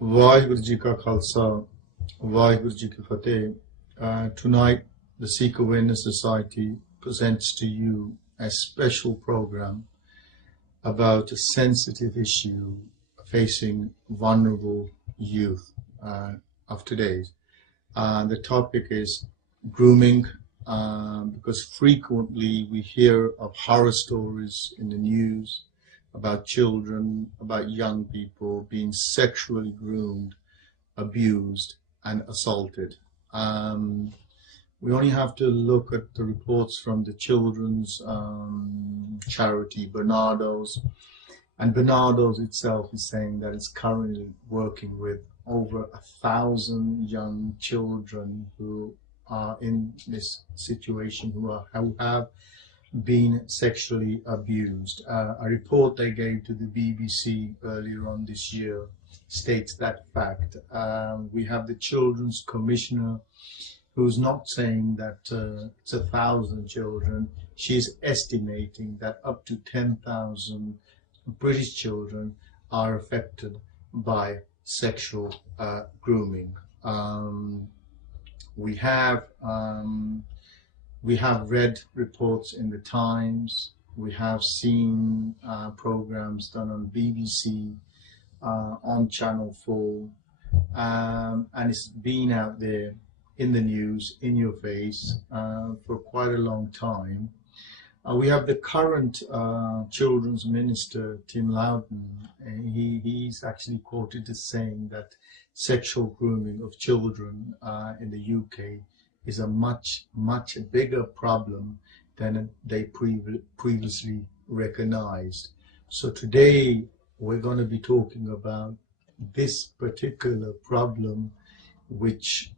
Vaheguru Ji Ka Khalsa, Vaheguru Ji Ki Fateh. Tonight, the Sikh Awareness Society presents to you a special program about a sensitive issue facing vulnerable youth of today. The topic is grooming, because frequently we hear of horror stories in the news about children, about young people being sexually groomed, abused, and assaulted. We only have to look at the reports from the children's charity, Bernardo's, and Bernardo's itself is saying that it's currently working with over 1,000 young children who are in this situation, who have been sexually abused. A report they gave to the BBC earlier on this year states that fact. We have the Children's Commissioner, who's not saying that it's 1,000 children. She's estimating that up to 10,000 British children are affected by sexual grooming. We have read reports in the Times. We have seen programs done on BBC, on Channel 4, and it's been out there in the news, in your face, for quite a long time. We have the current children's minister, Tim Loudon, and he's actually quoted as saying that sexual grooming of children in the UK is a much bigger problem than they previously recognized. So today we're going to be talking about this particular problem, which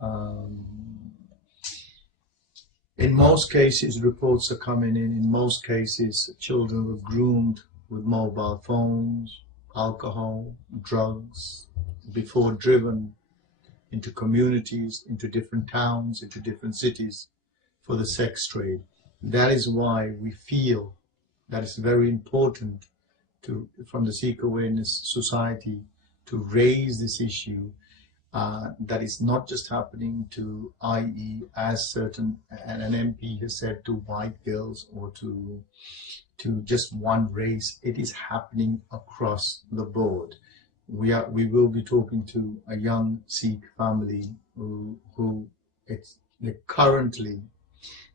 in most cases reports are coming in most cases children were groomed with mobile phones, alcohol, drugs, before driven into communities, into different towns, into different cities for the sex trade. That is why we feel that it's very important from the Sikh Awareness Society to raise this issue, that is not just happening to, i.e., as an MP has said, to white girls or to just one race. It is happening across the board. We will be talking to a young Sikh family who currently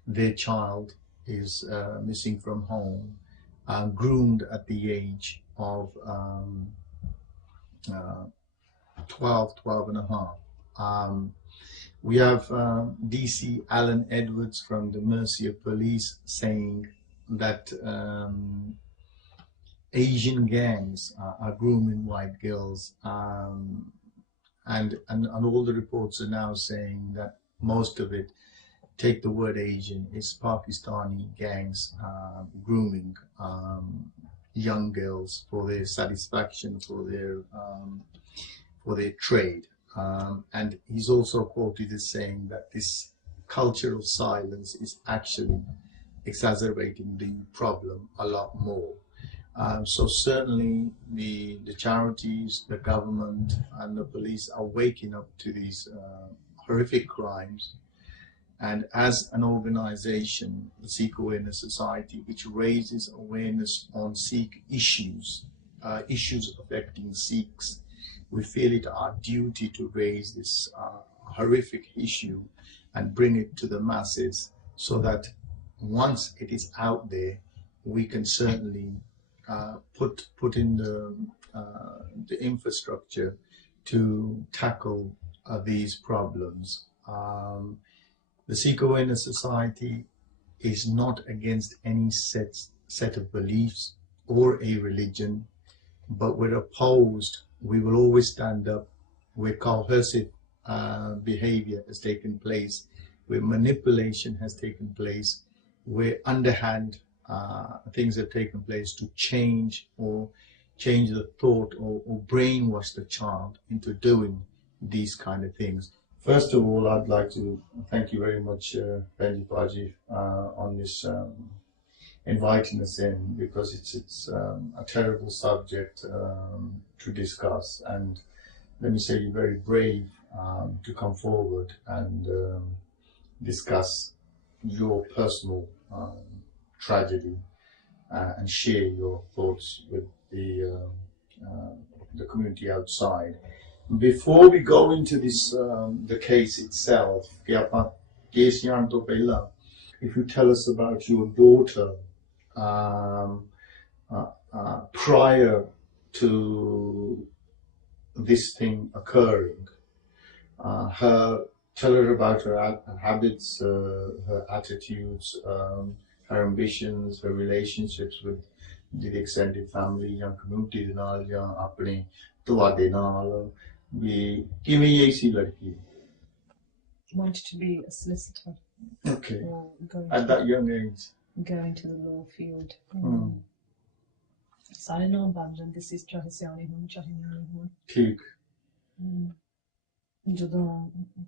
their child is missing from home, groomed at the age of 12 and a half. We have DC Alan Edwards from the Mercia Police saying that Asian gangs are grooming white girls, and all the reports are now saying that most of it, take the word Asian, is Pakistani gangs grooming young girls for their satisfaction, for their trade. And he's also quoted as saying that this culture of silence is actually exacerbating the problem a lot more. So certainly the charities, the government and the police are waking up to these horrific crimes. And as an organization, the Sikh Awareness Society, which raises awareness on Sikh issues affecting Sikhs, we feel it our duty to raise this horrific issue and bring it to the masses, so that once it is out there, we can certainly put in the infrastructure to tackle these problems. The Sikh Awareness Society is not against any set of beliefs or a religion, but we're opposed. We will always stand up where coercive behavior has taken place, where manipulation has taken place, where underhand things have taken place to change the thought or brainwash the child into doing these kind of things. First of all, I'd like to thank you very much, Benji Paji, on this inviting us in, because it's a terrible subject to discuss, and let me say, you're very brave to come forward and discuss your personal tragedy and share your thoughts with the community outside. Before we go into this, the case itself, if you tell us about your daughter prior to this thing occurring, tell her about her habits, her attitudes, her ambitions, her relationships with the extended family, young community, wanted to be a solicitor. Okay. At that young age. Going to the law field. ਸਾਰੇ ਨਾ ਬਣ ਜਾਂਦੇ ਸੀ ਚਾਹੇ ਸਿਆਣੇ ਹੋਣ ਚਾਹੇ ਨਿਆਣੇ ਹੋਣ ਠੀਕ ਜਦੋਂ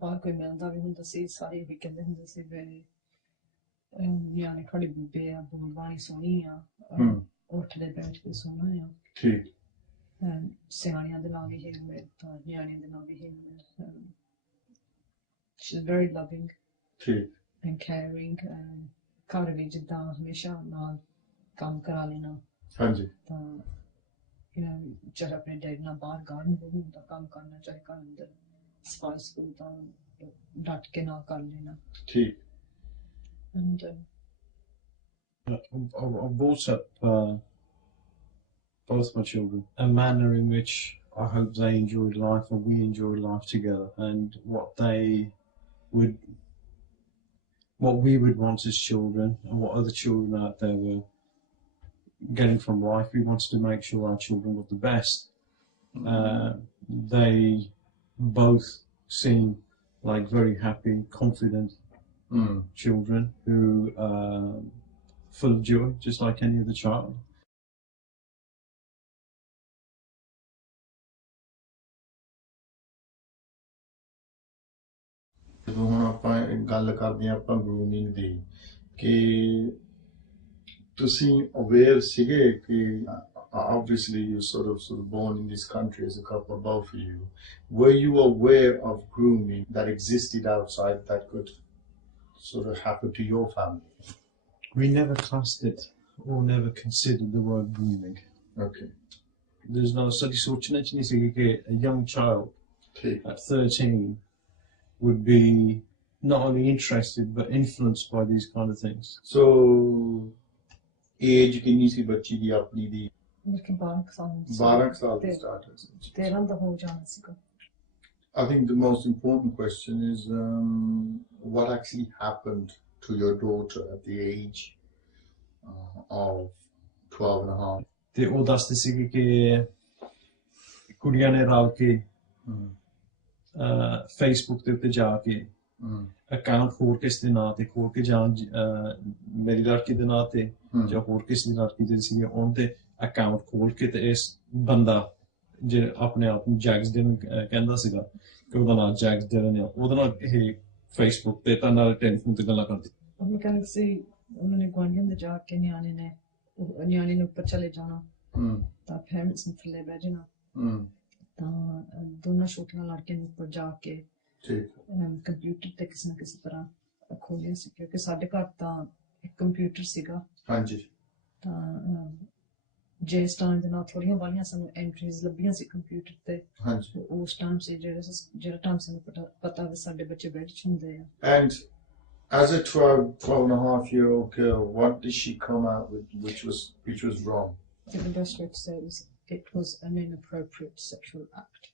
ਬਾਹਰ ਕੋਈ ਮਿਲਦਾ ਵੀ ਹੁੰਦਾ ਸੀ ਸਾਰੇ ਵੀ ਕਹਿੰਦੇ ਹੁੰਦੇ ਸੀ ਵੀ ਨਿਆਣੇ ਖੜੀ ਬੁੱਬੇ ਆ ਬੋਲਬਾਣੀ ਸੋਹਣੀ ਆ ਉੱਠਦੇ ਬੈਠਦੇ ਸੋਹਣਾ ਆ ਠੀਕ ਸਿਆਣਿਆਂ ਦੇ ਨਾਲ ਵੀ ਹਿਲਮਿਲ ਤਾਂ ਨਿਆਣਿਆਂ ਦੇ ਨਾਲ ਵੀ ਹਿਲਮਿਲ she's very loving and caring ਘਰ ਵੀ ਜਿੱਦਾਂ ਹਮੇਸ਼ਾ ਨਾਲ ਕੰਮ ਕਰਾ ਲੈਣਾ ਹਾਂਜੀ ਤਾਂ ਚਾਹੇ ਆਪਣੇ ਡੈਡੀ ਨਾਲ ਬਾਹਰ ਗਾਰਡਨ ਦਾ ਕੰਮ ਕਰਨਾ ਚਾਹੇ ਘਰ ਅੰਦਰ ਸਫਾਈ ਸਕੂਲ ਤਾਂ ਡਟ ਕੇ ਨਾਲ ਕਰ ਲੈਣਾ ਠੀਕ and I've brought up both my children a manner in which I hope they enjoyed life and we enjoyed life together, and what we would want as children and what other children out there were getting from life. We wanted to make sure our children got the best. They both seem like very happy, confident children who are full of joy, just like any other child. ਹੁਣ ਆਪਾਂ ਗੱਲ ਕਰਦੇ ਹਾਂ ਆਪਾਂ grooming ਦੀ ਕਿ ਤੁਸੀਂ aware ਸੀਗੇ ਕਿ obviously you're sort of born in this country as a couple, both of you. Were you aware of grooming that existed outside that could sort of happen to your family? We never classed it or never considered the word grooming. Okay. There's no study fortunately a young child at 13 would be not only interested but influenced by these kind of things. So age ਕਿੰਨੀ ਸੀ ਬੱਚੀ ਦੀ ਆਪਣੀ ਦੀ 12 ਸਾਲ ਤੋਂ start 13 ਦਾ ਹੋ ਜਾਣਾ ਸੀਗਾ I think the most important question is what actually happened to your daughter at the age of 12 and a half. ਤੇ ਉਹ ਦੱਸਦੇ ਸੀ ਕਿ ਕੁੜੀਆਂ ਨੇ ਰਲ ਕੇ Facebook ਦੇ ਉੱਤੇ ਜਾ ਕੇ ਅਕਾਊਂਟ ਹੋਰ ਕਿਸ ਦੇ ਨਾਂ ਤੇ ਖੋਲ ਕੇ ਜਾਂ ਮੇਰੀ ਲੜਕੀ ਦੇ ਨਾਂ ਤੇ ਜਾਂ ਹੋਰ ਕਿਸ ਦੀ ਲੜਕੀ ਦੇ ਸੀ ਉਹਨਾਂ ਤੇ ਅਕਾਊਂਟ ਖੋਲ ਕੇ ਤੇ ਇਸ ਬੰਦਾ ਜੇ ਆਪਣੇ ਆਪ ਨੂੰ ਜੈਕਸ ਡਿਲਨ ਕਹਿੰਦਾ ਸੀਗਾ ਕਿ ਉਹਦਾ ਨਾਮ ਜੈਕਸ ਡਿਲਨ ਆ ਉਹਦੇ ਨਾਲ ਇਹ Facebook ਤੇ ਤਾਂ ਨਾਲ ਟੈਲੀਫੋਨ ਤੇ ਗੱਲਾਂ ਕਰਦੇ ਉਹਨੇ ਕਹਿੰਦੇ ਸੀ ਉਹਨਾਂ ਨੇ ਗੁਆਂਢੀਆਂ ਦੇ ਜਾ ਕੇ ਨਿਆਣੇ ਨੇ ਉੱਪਰ ਚਲੇ ਜਾਣਾ ਤਾਂ ਪੈਰੈਂਟਸ ਨੇ ਥੱਲੇ ਬਹਿ ਜਾਣਾ ਤਾਂ ਦੋਨਾਂ ਛੋਟੀਆਂ ਲੜਕੀਆਂ ਨੇ ਉੱਪਰ ਜਾ ਕੇ ਕੰਪਿਊਟਰ ਤੇ ਕਿਸੇ ਨਾ ਕਿਸੇ ਤਰ੍ਹਾਂ ਖੋਲਿਆ ਸੀ ਕਿਉਂਕਿ ਸਾਡੇ ਘਰ ਤਾਂ ਇੱਕ ਕੰਪਿਊਟਰ ਸੀਗਾ ਹਾਂਜੀ ਤਾਂ ਜਿਸ ਟਾਈਮ ਦੇ ਨਾਲ ਥੋੜੀਆਂ ਬਾਲੀਆਂ ਸਾਨੂੰ ਐਂਟਰੀਜ਼ ਲੱਭੀਆਂ ਸੀ ਕੰਪਿਊਟਰ ਤੇ ਹਾਂਜੀ ਉਸ ਟਾਈਮ ਸੀ ਜਿਹੜਾ ਟਾਈਮ ਸਾਨੂੰ ਪਤਾ ਵੀ ਸਾਡੇ ਬੱਚੇ ਬੈਠ ਚ ਹੁੰਦੇ ਆ and as a 12 and a half year old girl what did she come out with which was wrong? I think the best way to say it was an inappropriate sexual act.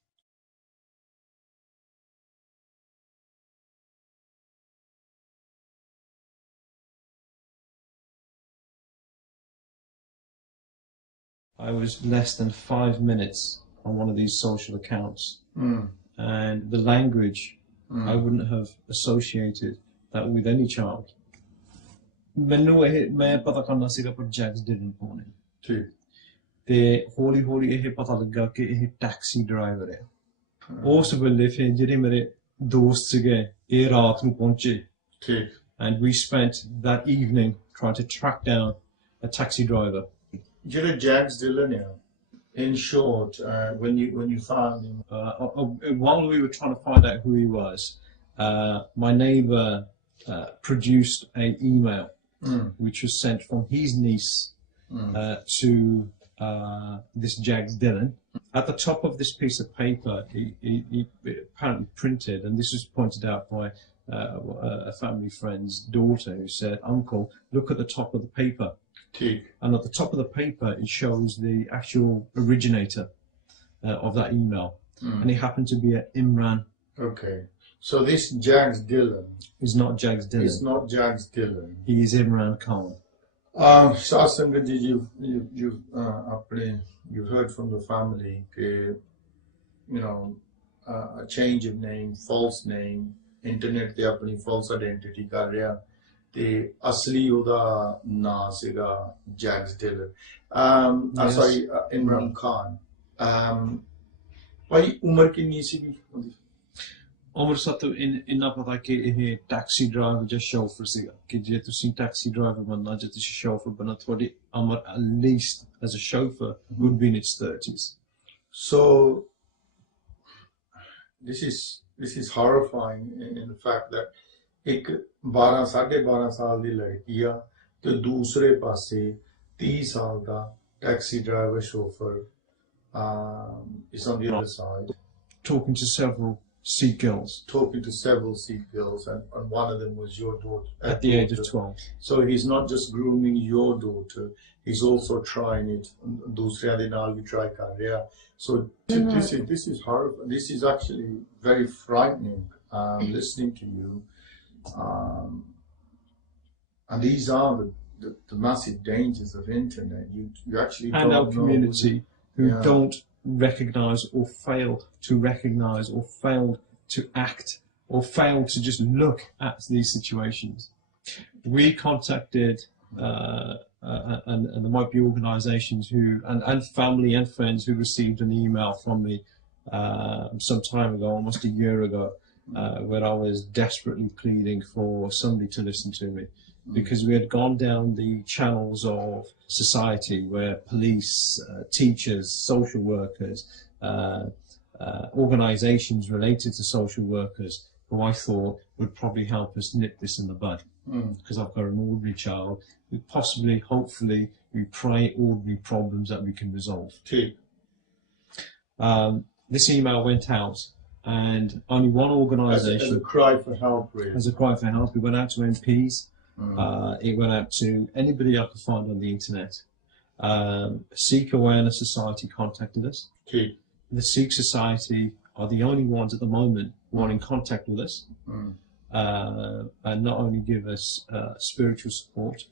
I was less than 5 minutes on one of these social accounts and the language I wouldn't have associated that with any child. मैं पता करना सीगा पर Jacques didn't कौन है ठीक ते हौली हौली ਇਹ ਪਤਾ ਲੱਗਾ ਕਿ ਇਹ ਟੈਕਸੀ ਡਰਾਈਵਰ ਹੈ ਉਸ ਵੇਲੇ ਫਿਰ ਜਿਹੜੇ ਮੇਰੇ ਦੋਸਤ ਸੀਗੇ ਇਹ ਰਾਤ ਨੂੰ ਪਹੁੰਚੇ ਠੀਕ and we spent that evening trying to track down a taxi driver. ਜਿਹੜੇ ਜੈਕਸ ਡਿਲਨ ਆ In short, when you found him, while we were trying to find out who he was, my neighbour produced an email which was sent from his niece to this Jags Dillon. At the top of this piece of paper, he apparently printed, and this was pointed out by a family friend's daughter, who said, "Uncle, look at the top of the paper." And at the top of the paper, it shows the actual originator of that email, and he happened to be Imran. Okay, so this Jags Dillon is not Jags Dillon. It's not Jags Dillon. He is Imran Khan. Sas Mohan Singh, you've heard from the family, a change of name, false name, internet te apni false identity kar reha, te asli oda naam siga Jags Dillon. Yes. Sorry, Imran Khan. Bhai, umar kinni sigi ਉਹਦੀ? ਉਮਰ ਸਾਤੋਂ ਇੰਨਾ ਪਤਾ ਕਿ ਇਹ taxi driver ਜਾਂ chauffeur ਸੀਗਾ, ਕਿ ਜੇ ਤੁਸੀਂ ਟੈਕਸੀ ਡਰਾਈਵਰ ਬਣਨਾ, ਜੇ ਤੁਸੀਂ ਸ਼ੋਫਰ ਬਣਨਾ, ਤੁਹਾਡੀ ਉਮਰ at least as a chauffeur would be in its 30s. So this is horrifying in the fact that एक 12 साल दी लड़की आ ते दूसरे पासे 30 साल दा taxi driver chauffeur is on the other side, talking to several Sikh girls, and one of them was your daughter at the age of 12. So he's not just grooming your daughter, he's also trying it. Dusriyan de naal bhi try kar reha. So this is horrible. This is actually very frightening, listening to you. And these are the massive dangers of internet. You actually and our community who Yeah. don't recognize or fail to recognize or failed to act or failed to just look at these situations. We contacted and there might be organizations who and family and friends who received an email from me some time ago, almost a year ago, where I was desperately pleading for somebody to listen to me, because we had gone down the channels of society where police, teachers, social workers, organizations related to social workers, who I thought would probably help us nip this in the bud. Because I've got an ordinary child with possibly, hopefully, we pray ordinary problems that we can resolve. This email went out, and only one organisation, as a cry for help, really. As a cry for help, it went out to MPs. It went out to anybody I could find on the internet. Sikh Awareness Society contacted us. The Sikh Society are the only ones at the moment who are in contact with us, and not only give us spiritual support,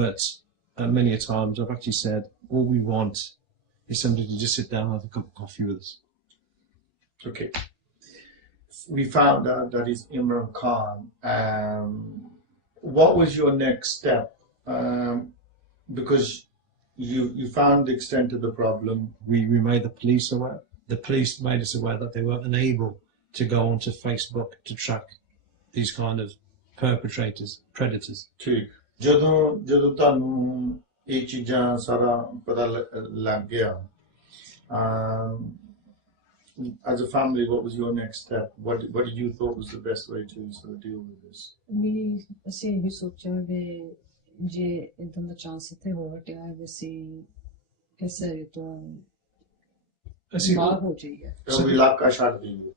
but many a times I've actually said, all we want is somebody to just sit down and have a cup of coffee with us. Okay. We found out that is Imran Khan. What was your next step? Because you found the extent of the problem. We made the police aware. The police made us aware that they were unable to go onto Facebook to track these kind of perpetrators, predators. ਜਦੋਂ ਤੁਹਾਨੂੰ ਇਹ ਚੀਜ਼ਾਂ ਸਾਰਾ ਪਤਾ ਲੱਗ ਗਿਆ, as a family, what was your next step? What did you thought was the best way to sort of deal with this? ਅਸੀਂ ਇਹ ਸੋਚਿਆ ਵੀ ਜੇ ਇਦਾਂ ਦਾ ਚਾਂਸ ਇੱਥੇ ਹੋ ਹਟਿਆ ਹੈ, ਅਸੀਂ ਕਿਸੇ ਤੋਂ ਬਾਹਰ ਹੋ ਜਾਈਏ, ਉਹ ਇਲਾਕਾ ਛੱਡ ਦਈਏ।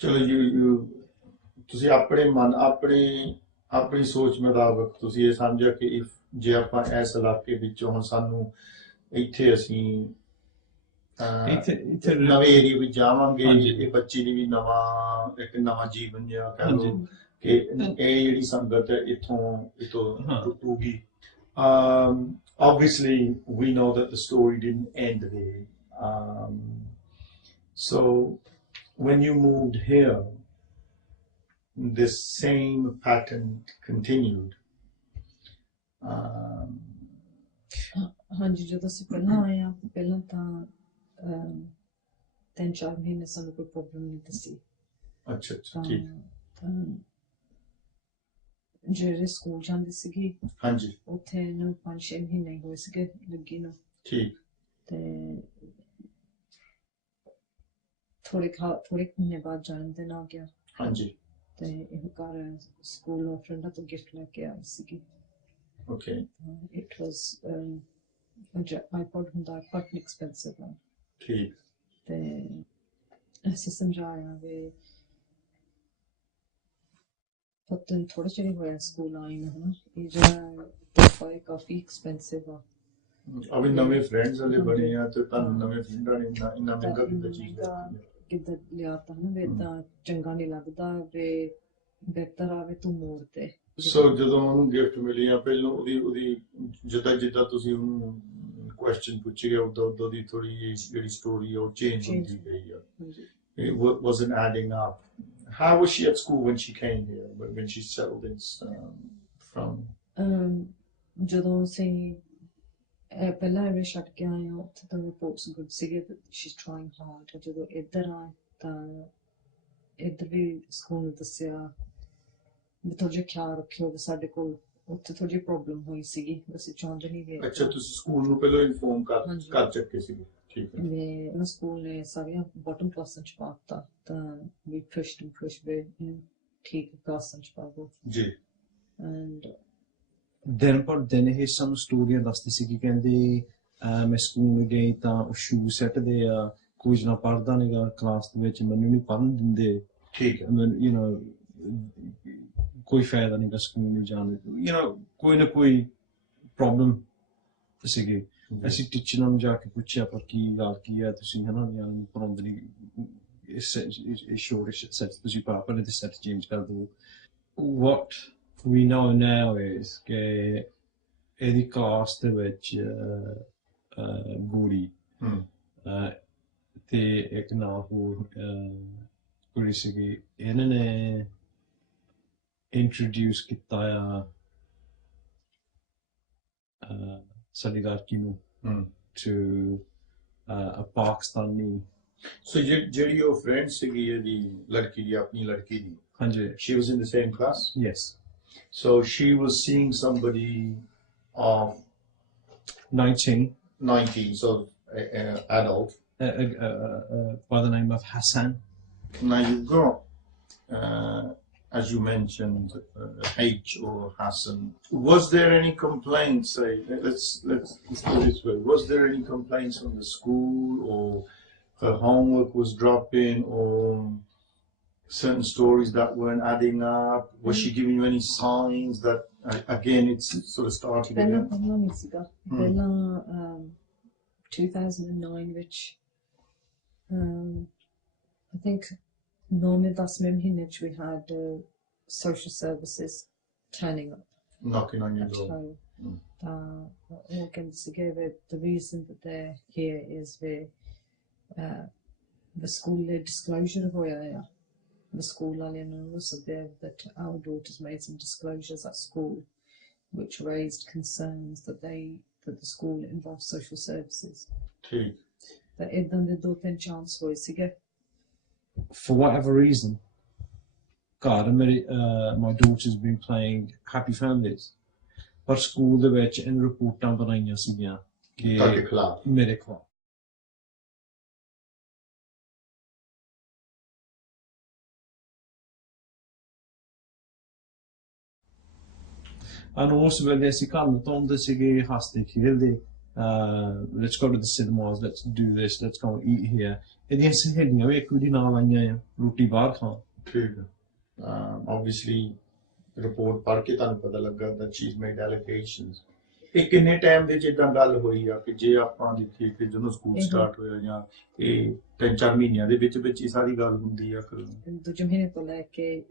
ਚਲੋ ਤੁਸੀਂ ਆਪਣੇ ਮਨ ਆਪਣੀ ਸੋਚ ਮੁਤਾਬਕ ਤੁਸੀਂ ਇਹ ਸਮਝਿਆ ਕਿ ਜੇ ਆਪਾਂ ਇਸ ਇਲਾਕੇ ਵਿੱਚੋਂ ਹੁਣ ਸਾਨੂੰ ਇੱਥੇ ਅਸੀਂ ਨਵੇਂ ਏਰੀਏ ਵਿੱਚ ਜਾਵਾਂਗੇ, ਇਹ ਬੱਚੀ ਲਈ ਵੀ ਇੱਕ ਨਵਾਂ ਜੀਵਨ ਜਿਹਾ ਕਹਿ ਲਓ ਕਿ ਇਹ ਜਿਹੜੀ ਸੰਗਤ ਹੈ ਇੱਥੋਂ ਟੁੱਟੂਗੀ। Obviously, we know that the story didn't end there. So when you moved here, this same pattern continued. ਹਾਂਜੀ, ਜਦੋਂ ਅਸੀਂ ਪਹਿਲਾਂ ਆਏ ਆ, ਪਹਿਲਾਂ ਤਾਂ 3-4 ਮਹੀਨੇ ਸਾਨੂੰ ਕੋਈ ਪ੍ਰੋਬਲਮ ਨਹੀਂ ਦੱਸੀ। ਅੱਛਾ, ਠੀਕ। ਜਿਹੜੇ ਸਕੂਲ ਜਾਂਦੀ ਸੀਗੀ, ਹਾਂਜੀ, ਉੱਥੇ ਇਹਨੂੰ 5-6 ਮਹੀਨੇ ਹੋਏ ਸੀਗੇ ਲੱਗੀ ਨੂੰ। ਠੀਕ। ਤੇ ਥੋੜੇ ਮਹੀਨੇ ਬਾਅਦ ਜਨਮ ਦਿਨ ਆ ਗਿਆ ਹਾਂਜੀ ਤੇ ਇਹ ਘਰ ਸਕੂਲੋਂ ਫਰੈਂਡਾਂ ਤੋਂ ਗਿਫਟ ਲੈ ਕੇ ਆਈ ਸੀਗੀ ਓਕੇ ਇਟ ਵਾਸ ਆਈਪੋਡ ਹੁੰਦਾ ਕਾਫੀ ਐਕਸਪੈਂਸਿਵ ਆ ਠੀਕ ਤੇ ਅਸੀਂ ਸਮਝਾਇਆ ਵੀ ਪਤਾ ਥੋੜਾ ਚਿਰ ਹੋਇਆ ਸਕੂਲ ਆਈ ਨੂੰ ਹਨਾ ਇਹ ਜਿਹੜਾ ਤੋਹਫਾ ਹੈ ਕਾਫੀ ਐਕਸਪੈਂਸਿਵ ਆ ਅਭੀ ਨਵੇਂ ਫਰੈਂਡਸ ਵਾਲੇ ਬਣੇ ਆ ਤੇ ਤੁਹਾਨੂੰ ਨਵੇਂ ਫਰੈਂਡਾਂ ਨੇ ਇੰਨਾ ਮਹਿੰਗਾ ਕਿੱਦਾਂ ਚੀਜ਼ ਕਿੱਦਾਂ ਲਿਆਤਾ ਹਨਾ ਵੀ ਏਦਾਂ ਚੰਗਾ ਨਹੀਂ ਲੱਗਦਾ ਵੀ ਬਿਹਤਰ ਆਵੇ ਤੂੰ ਮੋੜ ਤੇ ਸੋ ਜਦੋਂ ਉਹਨੂੰ ਗਿਫਟ ਮਿਲੀ ਆ ਪਹਿਲਾਂ ਉਹਦੀ ਜਿੱਦਾਂ ਤੁਸੀਂ ਉਹਨੂੰ ਕੁਐਸਚਨ ਪੁੱਛੇ ਗਿਆ ਉਦੋਂ ਦੀ ਥੋੜੀ ਜਿਹੜੀ ਸਟੋਰੀ ਉਹ ਚੇਂਜ ਹੁੰਦੀ ਗਈ ਆ it wasn't adding up. How was she at school when she came here, when she settled in from ਜਦੋਂ ਅਸੀਂ ਪਹਿਲਾਂ ਐਵੇਂ ਛੱਡ ਕੇ ਆਏ ਹਾਂ ਉੱਥੇ ਤਾਂ ਰਿਪੋਰਟਸ ਗੁੱਡ ਸੀਗੇ ਸ਼ੀ ਟਰਾਈਂਗ ਹਾਰਡ ਜਦੋਂ ਇੱਧਰ ਆਏ ਤਾਂ ਇੱਧਰ ਵੀ ਸਕੂਲ ਨੂੰ ਦੱਸਿਆ ਵੀ ਥੋੜਾ ਜਿਹਾ ਖਿਆਲ ਰੱਖਿਓ ਵੀ ਸਾਡੇ ਕੋਲ ਉੱਥੇ ਥੋੜੀ ਜਿਹੀ ਪ੍ਰੋਬਲਮ ਹੋਈ ਸੀਗੀ ਅਸੀਂ ਚਾਹੁੰਦੇ ਨਹੀਂ ਗਏ ਅੱਛਾ ਤੁਸੀਂ ਸਕੂਲ ਨੂੰ ਪਹਿਲਾਂ ਇਨਫੋਰਮ ਕਰ ਚੱਕੇ ਸੀਗੇ ਠੀਕ ਹੈ ਤੇ ਉਹ ਸਕੂਲ ਨੇ ਸਾਰੀਆਂ ਬਾਟਮ ਕਲਾਸਾਂ ਚ ਪਾਤਾ ਤਾਂ ਵੀ ਪੁਸ਼ ਵੇ ਠੀਕ ਕਲਾਸਾਂ ਚ ਪਾਵੋ ਜੀ ਐਂਡ ਦਿਨ ਪਰ ਦਿਨ ਇਹ ਸਾਨੂੰ ਸਟੋਰੀਆਂ ਦੱਸਦੀ ਸੀ ਕਿ ਕਹਿੰਦੇ ਮੈਂ ਸਕੂਲ ਗਈ ਤਾਂ ਉਹ ਸ਼ੂ ਸੈੱਟਦੇ ਆ ਕੁਝ ਨਾ ਪੜ੍ਹਦਾ ਨਹੀਂਗਾ ਕਲਾਸ ਦੇ ਵਿੱਚ ਮੈਨੂੰ ਨਹੀਂ ਪੜ੍ਹਨ ਦਿੰਦੇ ਠੀਕ ਹੈ ਯੂ ਨੋ ਕੋਈ ਫਾਇਦਾ ਨਹੀਂਗਾ ਸਕੂਲ ਨੂੰ ਜਾਣ ਯੂ ਨੋ ਕੋਈ ਨਾ ਕੋਈ ਪ੍ਰੋਬਲਮ ਸੀਗੀ ਅਸੀਂ ਟੀਚਰ ਨੂੰ ਜਾ ਕੇ ਪੁੱਛਿਆ ਪਰ ਕੀ ਗੱਲ ਕੀ ਹੈ ਤੁਸੀਂ ਹਨਾ ਨਿਆਣੇ ਪੜ੍ਹਾਉਂਦੇ ਨਹੀਂ ਇਹ ਸ਼ੋਰ ਸੈੱਟ ਤੁਸੀਂ ਪਾਪਾ ਨੇ ਤੇ ਸੈੱਟ ਚੇਂਜ ਕਰ ਦਿਓ what we know now is ਕਿ ਇਹਦੀ ਕਲਾਸ ਦੇ ਵਿੱਚ ਗੋਰੀ ਤੇ ਇੱਕ ਨਾਲ ਹੋਰ ਕੁੜੀ ਸੀਗੀ ਇਹਨਾਂ ਨੇ ਇੰਟਰੋਡਿਊਸ ਕੀਤਾ ਆ ਸਾਡੀ ਲੜਕੀ ਨੂੰ to a Pakistani so ਜਿਹੜੀ ਉਹ ਫਰੈਂਡ ਸੀਗੀ ਇਹਦੀ ਲੜਕੀ ਦੀ ਆਪਣੀ ਲੜਕੀ ਦੀ ਹਾਂਜੀ she was in the same class yes so she was seeing somebody of 19 so adult by the name of Hassan. now you've got as you mentioned H or Hassan, was there any complaints let's put it this way, was there any complaints from the school or her homework was dropping or certain stories that weren't adding up? Was she giving you any signs that again it's sort of started again? ਪਹਿਲਾਂ 2009 which I think normally that's when we had social services turning up knocking on your door the reason that they're here is the school disclosure the school also there that our daughters made some disclosures at school which raised concerns that the school involves social services that ਏਦਾਂ ਦੇ 2-3 chance ਹੋਏ ਸੀਗੇ for whatever reason God my daughter's been playing Happy Families ਪਰ school ਦੇ ਵਿੱਚ ਇਹਨਾਂ ਰਿਪੋਰਟਾਂ ਬਣਾਈਆਂ ਸੀਗੀਆਂ ਕਿ ਮੇਰੇ ਖਿਲਾਫ and ਉਸ ਵੇਲੇ ਅਸੀਂ ਘਰ ਨੂੰ ਤੋਂਦੇ ਸੀਗੇ ਹੱਸਦੇ ਖੇਡਦੇ let's go to the cinemas let's do this let's go and eat here ਇਹਦੀਆਂ ਸਹੇਲੀਆਂ ਵੀ ਇੱਕ ਦੂਜੀ ਨਾਲ ਆਈਆਂ ਆ ਰੋਟੀ ਬਾਹਰ ਖਾਣ ਠੀਕ obviously report ਪੜ੍ਹ ਕੇ ਤੁਹਾਨੂੰ ਪਤਾ ਲੱਗਾ that she's made allegations ਇਹ ਕਿੰਨੇ ਟਾਈਮ ਦੇ ਜਿੱਦਾਂ ਗੱਲ ਹੋਈ ਆ ਕਿ ਜੇ ਆਪਾਂ ਦੇਖੀਏ ਕਿ ਜਦੋਂ ਸਕੂਲ ਸਟਾਰਟ ਹੋਇਆ ਜਾਂ ਇਹ 3-4 ਮਹੀਨਿਆਂ ਦੇ ਵਿੱਚ ਹੀ ਸਾਰੀ ਗੱਲ ਹੁੰਦੀ ਆ ਫਿਰ ਦੂਜੇ ਮਹੀਨੇ ਤੋਂ ਲੈ ਕੇ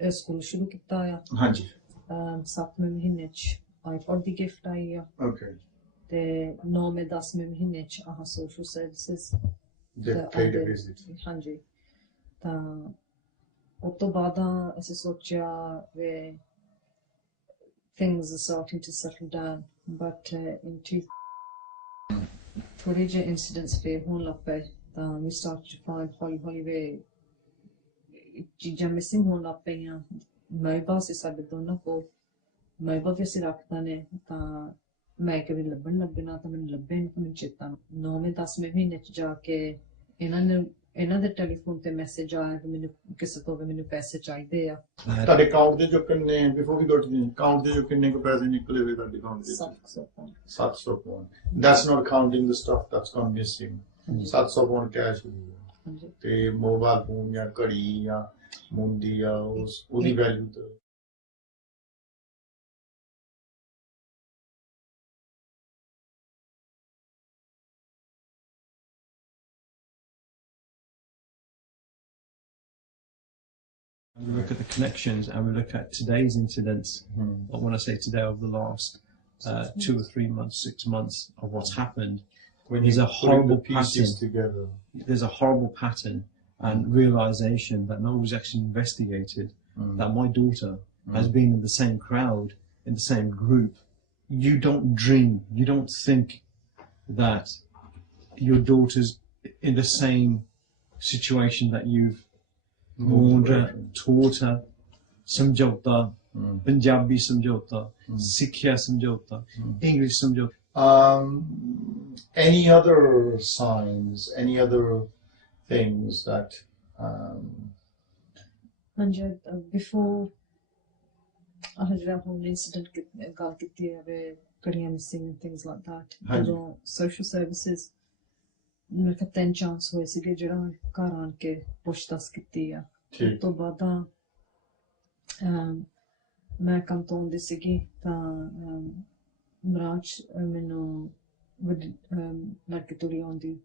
ਸਕੂਲ ਸ਼ੁਰੂ ਕੀਤਾ ਆ ਹਾਂਜੀ 7ਵੇਂ ਮਹੀਨੇ ਚ ਆਈਪੋਡ ਦੀ ਗਿਫਟ ਆਈ ਆ ਓਕੇ ਤੇ 9ਵੇਂ 10ਵੇਂ ਮਹੀਨੇ ਚ ਆਹ ਸੋਸ਼ਲ ਸਰਵਿਸਿਜ਼ ਹਾਂਜੀ ਤਾਂ ਉਸ ਤੋਂ ਬਾਅਦ ਅਸੀਂ ਸੋਚਿਆ ਵੀ things are starting to settle down but in ਥੋੜੇ ਜਿਹੇ incidents ਫੇਰ ਹੋਣ ਲੱਗ ਪਏ ਤਾਂ we started to find ਹੌਲੀ ਵੀ ਚੀਜ਼ਾਂ ਮਿਸਿੰਗ ਹੋਣ ਲੱਗ ਪਈਆਂ ਮੋਬਾਈਲ ਸੀ ਸਾਡੇ ਦੋਨਾਂ ਕੋਲ ਮੋਬਾਈਲ ਵੀ ਅਸੀਂ ਰੱਖਦਾ ਨੇ ਤਾਂ मैं कभी लब्बन लब्बे ना तो मैंने लब्बे इनको मैंने चेता 9वें 10वें महीने च जाके ਇਹਨਾਂ ਦੇ ਟੈਲੀਫੋਨ ਤੇ ਮੈਸੇਜ ਆਇਆ ਕਿ ਮੈਨੂੰ ਕਿਸੇ ਤੋਂ ਵੀ ਮੈਨੂੰ ਪੈਸੇ ਚਾਹੀਦੇ ਆ ਤੁਹਾਡੇ ਅਕਾਊਂਟ ਦੇ ਜੋ ਕਿੰਨੇ before we go to account ਦੇ ਜੋ ਕਿੰਨੇ ਕੋ ਪੈਸੇ ਨਿਕਲੇ ਹੋਏ ਤੁਹਾਡੇ ਅਕਾਊਂਟ ਦੇ 700 pound that's not counting the stuff that's gone missing 700 pound cash ਹੋਈ ਤੇ ਮੋਬਾਈਲ ਫੋਨ ਜਾਂ ਘੜੀ ਜਾਂ ਮੁੰਦੀ ਜਾਂ ਉਹਦੀ ਵੈਲਿਊ ਤੇ We look at the connections and we look at today's incidents. But when I say today, over the last 2 or 3 months, 6 months of what's happened, when there's a horrible pattern together. There's a horrible pattern and realization that no one was actually investigated. That my daughter has been in the same crowd, in the same group. You don't dream, you don't think that your daughter's in the same situation that you've warned her, taught her, samjhauta, Punjabi samjhauta, Sikhya samjhauta, English samjhauta. Any other signs, any other things that before whole incident gal kiti hai kadiyan missing and things like that, social services ਮੇਰੇ ਕੋਲ 3 chance ਹੋਏ ਸੀਗੇ ਜਿਹੜਾ ਘਰ ਆਣ ਕੇ ਪੁੱਛਤਾਛ ਕੀਤੀ ਆ ਉਸ ਤੋਂ ਬਾਅਦ ਮੈਂ ਕੰਮ ਤੋਂ ਆਉਂਦੀ ਸੀਗੀ ਤਾਂ ਬ੍ਰਾਂਚ ਮੈਨੂੰ ਲੜਕੀ ਤੁਰੀ ਆਉਂਦੀ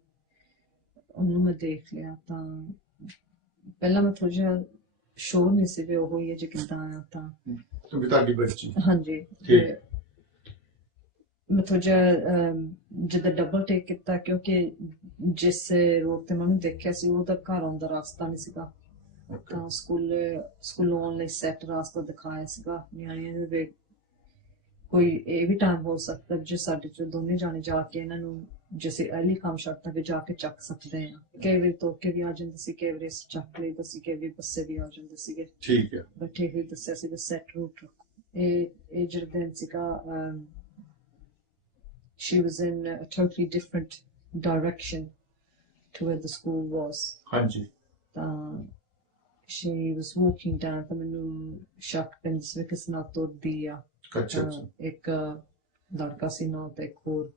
ਉਹਨੂੰ ਮੈਂ ਦੇਖ ਲਿਆ ਤਾਂ ਪਹਿਲਾਂ ਮੈਂ ਥੋੜਾ ਜਿਹਾ ਸ਼ੋਰ ਨਹੀਂ ਸੀ ਵੀ ਉਹ ਹੀ ਹੈ ਜੇ ਕਿੱਦਾਂ ਆਇਆ ਤਾਂ ਤੁਹਾਡੀ ਬੱਚੀ ਹਾਂਜੀ ਮੈਂ ਥੋੜਾ ਜਿਹਾ ਜਿੱਦਾਂ ਡਬਲ ਟੇਕ ਕੀਤਾ ਕਿਉਂਕਿ ਜਿਸ ਰੋਡ ਤੇ ਮੈਂ ਦੇਖਿਆ ਸੀ ਉਹਦਾ ਘਰ ਆਉਣ ਦਾ ਰਸਤਾ ਨਹੀਂ ਸੀਗਾ ਤਾਂ ਸਕੂਲੋਂ ਆਉਣ ਲਈ ਸੈੱਟ ਰਸਤਾ ਦਿਖਾਇਆ ਸੀਗਾ ਨਿਆਣਿਆਂ ਦੇ ਕੋਈ ਇਹ ਵੀ ਟਾਈਮ ਹੋ ਸਕਦਾ ਜੇ ਸਾਡੇ ਚ ਦੋਨੇ ਜਾਣੇ ਜਾ ਕੇ ਇਹਨਾਂ ਨੂੰ ਜਿਸੇ ਅਰਲੀ ਕੰਮ ਸ਼ਰਤਾਂ ਤੇ ਜਾ ਕੇ ਚੱਕ ਸਕਦੇ ਆ ਕਈ ਵਾਰੀ ਤੋੜ ਕੇ ਵੀ ਆ ਜਾਂਦੇ ਸੀ ਕਈ ਵਾਰੀ ਚੱਕ ਲਈ ਸੀ ਕਈ ਵਾਰੀ ਬੱਸੇ ਵੀ ਆ ਜਾਂਦੇ ਸੀਗੇ ਠੀਕ ਹੈ ਬੈਠੇ ਹੋਏ ਦੱਸਿਆ ਸੀਗਾ ਸੈੱਟ ਰੂਟ ਇਹ ਜਿਹੜਾ ਦਿਨ ਸੀਗਾ she was in a totally different direction to where the school was. Hanji. She was walking down to menu shak pins because not to diya. Acha. Ek ladka si na te ek aur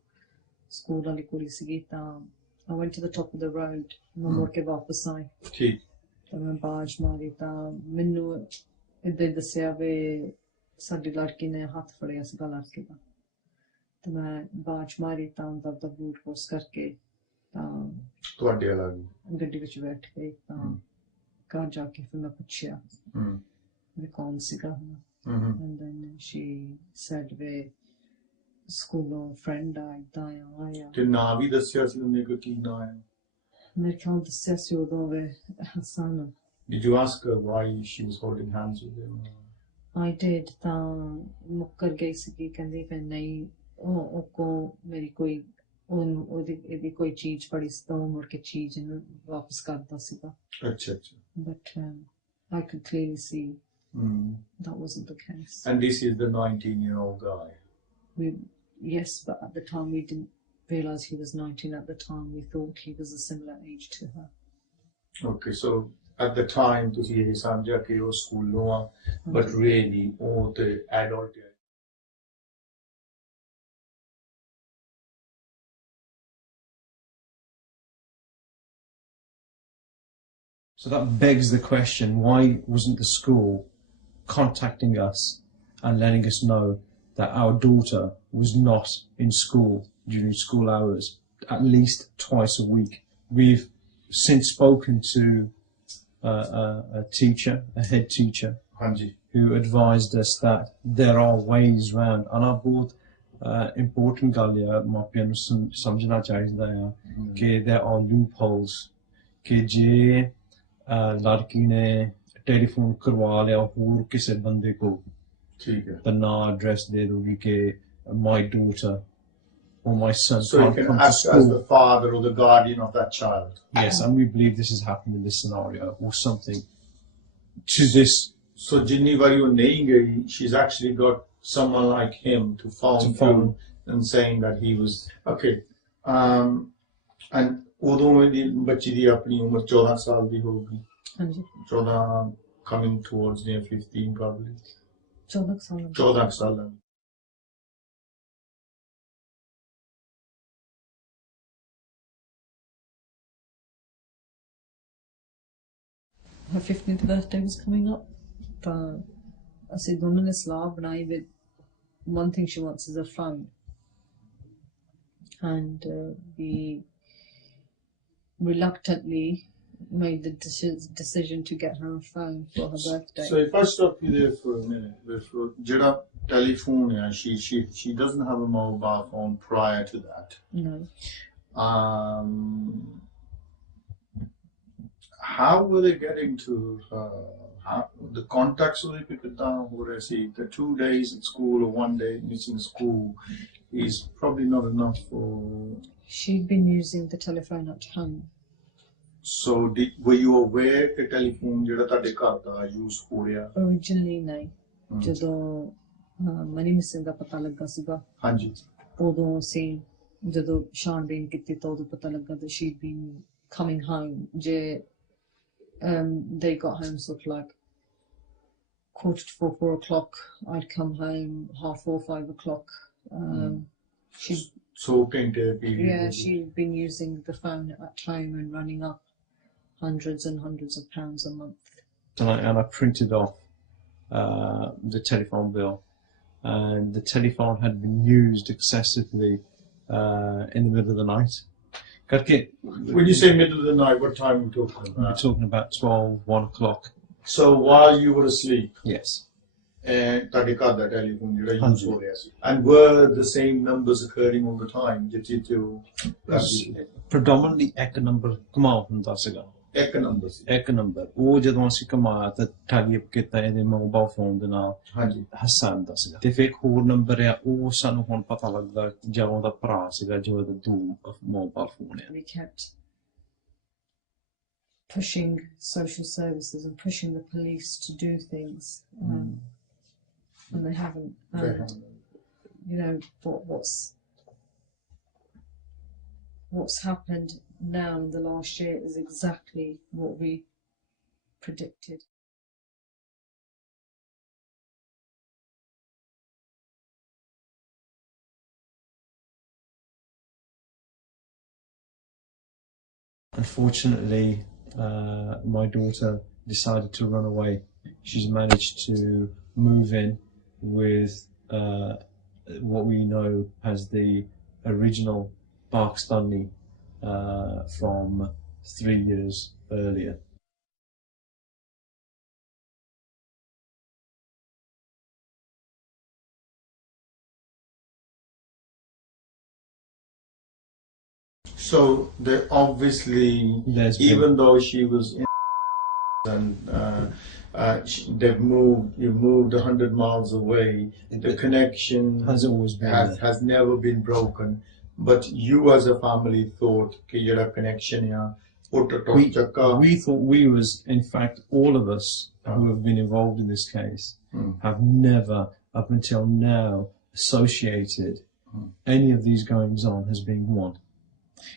school wali kuri sigi ta I went to the top of the road main mud ke wapas aayi. Theek. Ta main baaj mari ta menu idhe dassiya ve sadi ladki ne hath fadiya siga ladki da तो मैं बाज मारी ਤਾਂ ਦਾ boot ਕੋਸ ਕਰਕੇ ਤਾਂ ਤੁਹਾਡੇ ਅਲੱਗ ਗੱਡੀ ਵਿੱਚ ਬੈਠ ਗਈ ਤਾਂ ਘਰ ਜਾ ਕੇ ਫਿਰ ਮੈਂ ਪੁੱਛਿਆ ਵੀ ਕੌਣ ਸੀਗਾ and then she said we ਸਕੂਲੋਂ ਫਰੈਂਡ ਆਇਆ ਤੇ ਨਾਂ ਵੀ ਦੱਸਿਆ ਸੀ ਉਹਨੇ ਕਿ ਨਾਂ ਹੈ ਮੇਰੇ ਖਿਆਲ ਦੱਸਿਆ ਸੀ ਉਦੋਂ ਵੇ Hasan Did you ask her why she was holding hands with him? I did ਤਾਂ ਮੁੱਕਰ ਗਈ ਸੀ ਕਹਿੰਦੀ ਕਿ ਨਹੀਂ ਉਹ ਮੇਰੀ ਕੋਈ ਉਹਦੀ ਕੋਈ ਚੀਜ਼ ਪੜੀ ਸੀ ਤਾਂ ਉਹ ਮੁੜ ਕੇ ਚੀਜ਼ ਨੂੰ ਵਾਪਸ ਕਰਦਾ ਸੀਗਾ ਅੱਛਾ but I could clearly see that wasn't the case. And this is the 19-year-old guy? Yes, but at the time we didn't realize he was 19 at the time. We thought he was a similar age to her. Okay, so at the time ਤੁਸੀਂ ਇਹ ਸਮਝਿਆ ਕਿ ਉਹ ਸਕੂਲੋਂ ਆ but really ਉਹ ਤੇ adult ਹੈ So that begs the question, why wasn't the school contacting us and letting us know that our daughter was not in school during school hours at least twice a week? We've since spoken to a teacher, a head teacher, who advised us that there are ways around. And I bought important ਗੱਲ ਹੈ ਮਾਪਿਆਂ ਨੂੰ ਸਮਝਣਾ ਚਾਹੀਦਾ ਹੈ ਕਿ there are loopholes ਕਿ ਜੇ ਲੜਕੀ ਨੇ ਟੈਲੀਫੋਨ ਕਰਵਾ ਲਿਆ ਹੋਰ ਕਿਸੇ ਬੰਦੇ ਕੋ ਠੀਕ ਹੈ ਤਾਂ ਨਾ ਐਡਰੈਸ ਦੇ ਦੋਗੀ ਕਿ my daughter or my son so you can act as the father or the guardian of that child. Yes, and we believe this has happened in this scenario or something to this. So ਜਿੰਨੀ ਵਾਰੀ ਉਹ ਨਹੀਂ ਗਈ she's actually got someone like him to phone and saying that he was okay. And उदों मेरी बच्ची दी अपनी उम्र 14 साल दी होगी. 14 coming towards near 15 probably. 14 साल. Her 15th birthday was coming up. But I said, दोनों ने सलाह बनाई with one thing she wants is a phone. And we reluctantly made the decision to get her a phone for her birthday. So if I stop you there for a minute, Jada telephone, she doesn't have a mobile phone prior to that. No. How were they getting to the contacts with the 2 days at school or 1 day missing school is probably not enough for... She'd been using the telephone at home. So were you aware that telephone use Originally, no. ਜਦੋਂ money missing ਦਾ ਪਤਾ ਲੱਗਾ ਸੀਗਾ ਹਾਂਜੀ ਉਦੋਂ ਅਸੀਂ ਜਦੋਂ ਛਾਣਬੀਨ ਕੀਤੀ ਤਾਂ ਉਦੋਂ ਪਤਾ ਲੱਗਾ that she'd been coming home ਜੇ they got home sort of like 4:45, 4 o'clock. I'd come home 4:30, 5 o'clock. She'd been using the phone at home and running up hundreds and hundreds of pounds a month. And I printed off the telephone bill, and the telephone had been used excessively in the middle of the night. When you say middle of the night, what time are we talking about? We're talking about 12, 1 o'clock. So while you were asleep? Yes. And were the same numbers occurring all the time? Predominantly ek number ਕਮਾਉ ਹੁੰਦਾ ਸੀਗਾ. ਇੱਕ number ਉਹ ਜਦੋਂ ਅਸੀਂ ਕਮਾਇਆ ਤਾਂ type ਕੀਤਾ ਇਹਦੇ ਮੋਬਾਈਲ ਫੋਨ ਦੇ ਨਾਲ ਹਾਂਜੀ ਹਸਨ ਦਾ ਸੀਗਾ ਤੇ ਫਿਰ ਇੱਕ ਹੋਰ ਨੰਬਰ ਆ ਉਹ ਸਾਨੂੰ ਹੁਣ ਪਤਾ ਲੱਗਦਾ ਜਦੋਂ ਉਹਦਾ ਭਰਾ ਸੀਗਾ ਜੋ ਦਾ ਦੋ ਮੋਬਾਈਲ ਫੋਨ ਆ we kept pushing social services and pushing the police to do things and they haven't you know what's happened now in the last year is exactly what we predicted. Unfortunately, my daughter decided to run away. She's managed to move in with what we know as the original Pakistani from 3 years earlier. So they obviously, even though she was in and you've moved 100 miles away, the connection has always been has never been broken. But you as a family thought that your connection we thought we was, in fact, all of us who have been involved in this case have never, up until now, associated any of these goings on as being one.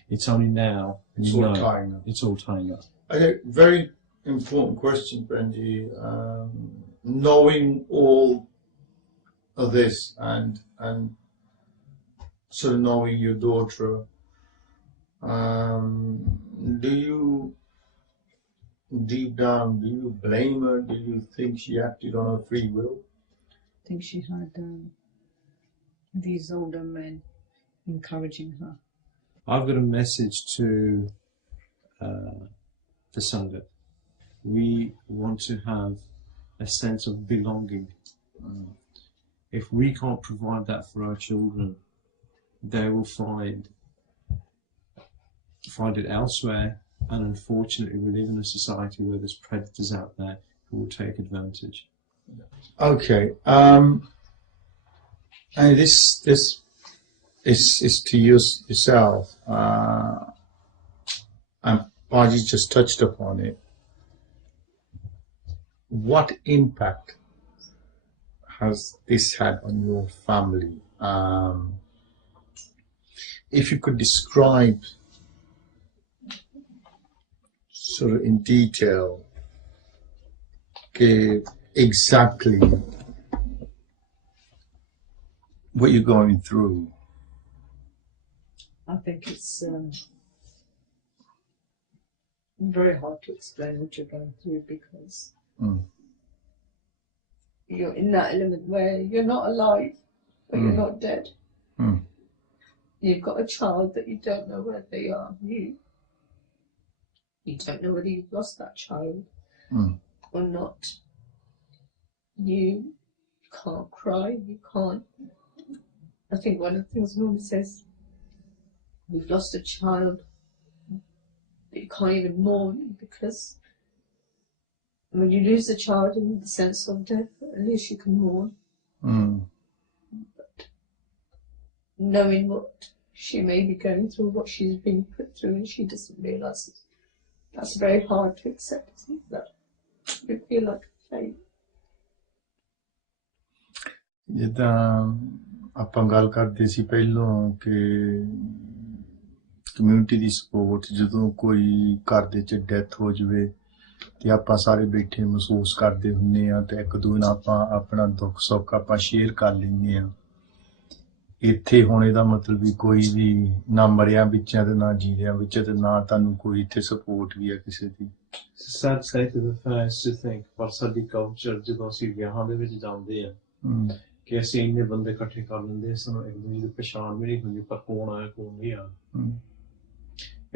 It's only now it's all tying up. It's all tying up. Very important question, Benji. Knowing all of this and sort of knowing your daughter, do you deep down, do you blame her? Do you think she acted on her free will? I think she had these older men encouraging her. I've got a message to the Sangha. We want to have a sense of belonging. If we can't provide that for our children, they will find it elsewhere, and unfortunately we live in a society where there's predators out there who will take advantage. Okay, and this is to yourself, and Baji just touched upon it. What impact has this had on your family? if you could describe sort of in detail exactly what you're going through. I think it's very hard to explain what you're going through because you're in that element where you're not alive, but you're not dead. You've got a child that you don't know where they are. You don't know whether you've lost that child or not. You can't cry, you can't. I think one of the things Norma says, we've lost a child, but you can't even mourn because when you lose a child in the sense of death, at least you can mourn. But knowing what she may be going through, what she's been put through, and she doesn't realise it, that's very hard to accept, isn't it? That you feel like a failure. ਜਿੱਦਾਂ ਆਪਾਂ ਗੱਲ ਕਰਦੇ ਸੀ ਪਹਿਲਾਂ ਕਿ community ਦੀ support ਜਦੋਂ ਕੋਈ ਘਰ ਦੇ ਚ ਡੈਥ ਹੋ ਜਾਵੇ ਤੇ ਆਪਾਂ ਸਾਰੇ ਬੈਠੇ ਮਹਿਸੂਸ ਕਰਦੇ ਹੁੰਨੇ ਆ ਤੇ ਇੱਕ ਦੂਜੇ ਨਾਲ ਆਪਾਂ ਆਪਣਾ ਦੁੱਖ ਸੁੱਖ ਆਪਾਂ ਸ਼ੇਅਰ ਕਰ ਲੈਂਦੇ ਆ ਇੱਥੇ ਹੁਣ ਇਹਦਾ ਮਤਲਬ ਵੀ ਕੋਈ ਵੀ ਨਾ ਮਰਿਆ ਵਿੱਚਾਂ ਤੇ ਨਾ ਜੀਰਿਆਂ ਵਿੱਚ ਤੇ ਨਾ ਤੁਹਾਨੂੰ ਕੋਈ ਇੱਥੇ ਸਪੋਰਟ ਵੀ ਆ ਕਿਸੇ ਦੀ sad state of affairs to think ਪਰ ਸਾਡੀ ਕਲਚਰ ਜਦੋਂ ਅਸੀਂ ਵਿਆਹਾਂ ਦੇ ਵਿੱਚ ਜਾਂਦੇ ਆ ਕਿ ਅਸੀਂ ਇੰਨੇ ਬੰਦੇ ਇਕੱਠੇ ਕਰ ਲੈਂਦੇ ਸਾਨੂੰ ਇੱਕ ਦੂਜੇ ਦੀ ਪਛਾਣ ਵੀ ਨਹੀਂ ਹੁੰਦੀ ਪਰ ਕੌਣ ਆਇਆ ਕੌਣ ਨਹੀਂ ਆਇਆ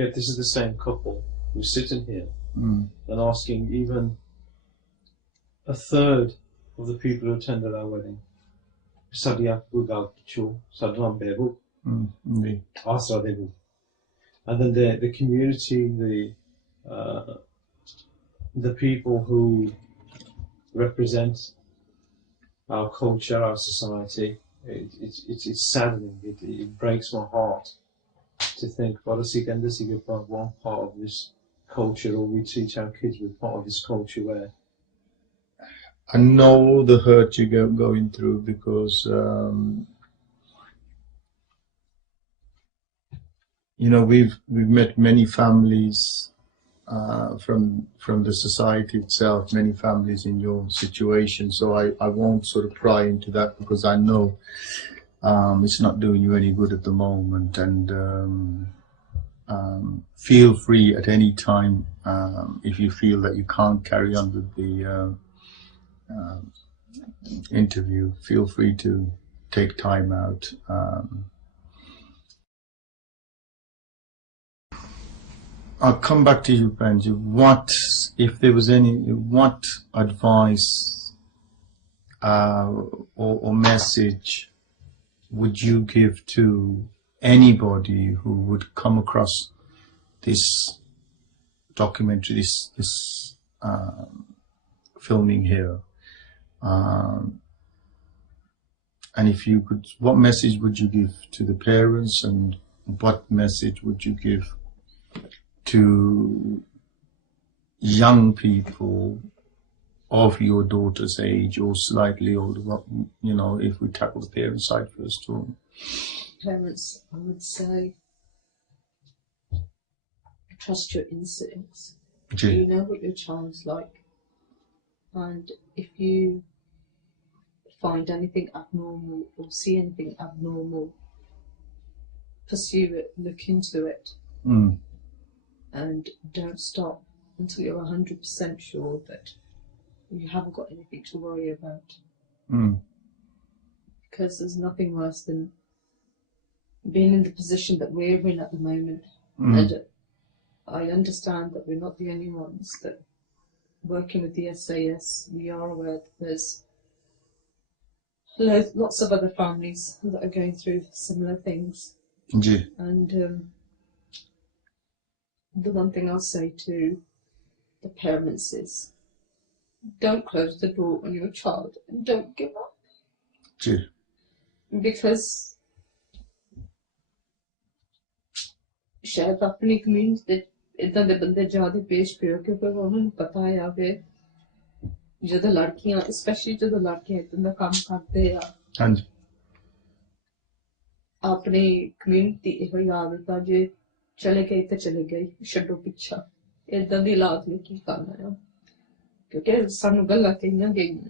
Yet this is the same couple who's sitting here and asking even a third of the people who attended our wedding ਸਾਡੀ ਆਪ ਕੋਈ ਗੱਲ ਪੁੱਛੋ ਸਾਡਾ ਬੇਬੂ ਆਸਰਾ Debu and then the community the people who represent our culture, our society, it's saddening. It breaks my heart to think, well, one part of this culture, or we teach our kids we're part of this culture where. I know the hurt you're going through because, you know, we've met many families from the society itself, many families in your situation. So I won't sort of pry into that because I know it's not doing you any good at the moment. And feel free at any time if you feel that you can't carry on with the interview. Feel free to take time out. I'll come back to you, Benji. What, if there was any, what advice or message would you give to anybody who would come across this documentary, this filming here? And if you could, what message would you give to the parents, and what message would you give to young people of your daughter's age or slightly older, you know, if we tackle the parent side first? Parents, I would say, trust your instincts. You know what your child's like, and if you find anything abnormal or see anything abnormal, pursue it, look into it. And don't stop until you're 100% sure that you haven't got anything to worry about. Because there's nothing worse than being in the position that we're in at the moment. And I understand that we're not the only ones that working with the SAS. We are aware that there's lots of other families that are going through similar things. And the one thing I'll say to the parents is, don't close the door on your child and don't give up. Because शायद अपनी community इतना दे बंदे ज़्यादा पेश पियो क्योंकि उन्हें पता है आगे ਜਦੋਂ ਲੜਕੀਆਂ ਸਪੈਸ਼ਲੀ ਜਦੋਂ ਲੜਕੀਆਂ ਇਦਾਂ ਦਾ ਕੰਮ ਕਰਦੇ ਆ अपनी कम्यूनिटी इहो आदत आ जे चले गए तो चले गए छड्डो पिछा इदां दी लात ने की करना है क्योंकि सानू गल्लां कहियां गईयां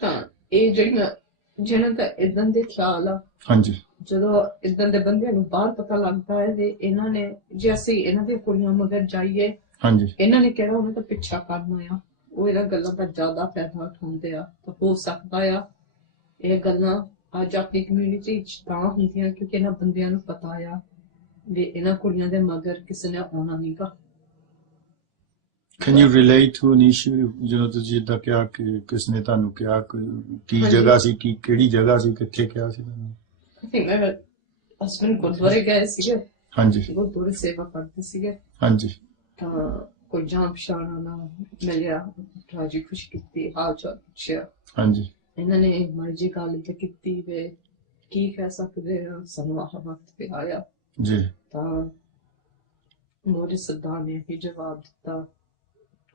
तां ਇਹ ਜਿਹਨਾਂ ਦਾ ਇਦਾਂ ਦੇ ਖਿਆਲ ਆ ਹਾਂਜੀ ਜਦੋਂ ਇਦਾਂ ਦੇ ਬੰਦਿਆਂ ਨੂੰ ਬਾਹਰ ਪਤਾ ਲੱਗਦਾ ਹੈ ਤੇ ਇਹਨਾਂ ਨੇ ਜੇ ਅਸੀਂ ਇਹਨਾਂ ਦੀਆਂ ਕੁੜੀਆਂ ਮਗਰ ਜਾਈਏ ਹਾਂਜੀ ਇਹਨਾਂ ਨੇ ਕਿਹੜਾ ਉਹਨਾਂ ਦਾ ਪਿੱਛਾ ਕਰਨਾ ਆ ਉਹ ਇਹਨਾਂ ਗੱਲਾਂ ਦਾ ਜ਼ਿਆਦਾ ਫਾਇਦਾ ਉਠਾਉਂਦੇ ਆ ਤਾਂ ਹੋ ਸਕਦਾ ਆ ਇਹ ਗੱਲਾਂ ਅੱਜ ਆਪਣੀ ਕਮਿਊਨਿਟੀ ਚ ਤਾਂ ਹੁੰਦੀਆਂ ਕਿਉਂਕਿ ਇਹਨਾਂ ਬੰਦਿਆਂ ਨੂੰ ਪਤਾ ਆ ਵੀ ਇਹਨਾਂ ਕੁੜੀਆਂ ਦੇ ਮਗਰ ਕਿਸੇ ਨੇ ਆਉਣਾ ਨਹੀਂਗਾ Can you relate to an issue ਜਦੋਂ ਤੁਸੀਂ ਜਿੱਦਾਂ ਕਿਹਾ ਕਿ ਕਿਸ ਨੇ ਤੁਹਾਨੂੰ ਕਿਹਾ ਕੀ ਜਗ੍ਹਾ ਸੀ ਕੀ ਕਿਹੜੀ ਜਗ੍ਹਾ ਸੀ ਕਿੱਥੇ ਕਿਹਾ ਸੀ ਤੁਹਾਨੂੰ I think my husband ਗੁਰਦੁਆਰੇ ਗਏ ਸੀਗੇ ਹਾਂਜੀ ਗੁਰਦੁਆਰੇ ਸੇਵਾ ਕਰਦੇ ਸੀਗੇ ਹਾਂਜੀ ਤਾਂ ਕੋਈ ਜਾਣ ਪਛਾਣ ਵਾਲਾ ਮਿਲਿਆ ਰਾਜੀ ਖੁਸ਼ ਕੀਤੀ ਹਾਲ ਚਾਲ ਪੁੱਛਿਆ ਹਾਂਜੀ ਇਹਨਾਂ ਨੇ ਮਰਜ਼ੀ ਗੱਲ ਤੇ ਕੀਤੀ ਵੇ ਕੀ ਕਹਿ ਸਕਦੇ ਆ ਸਾਨੂੰ ਆਹ ਵਕਤ ਤੇ ਆਇਆ ਜੀ ਤਾਂ ਮੋਦੀ ਸਰਦਾਰ ਨੇ ਹੀ ਜਵਾਬ ਦਿੱਤਾ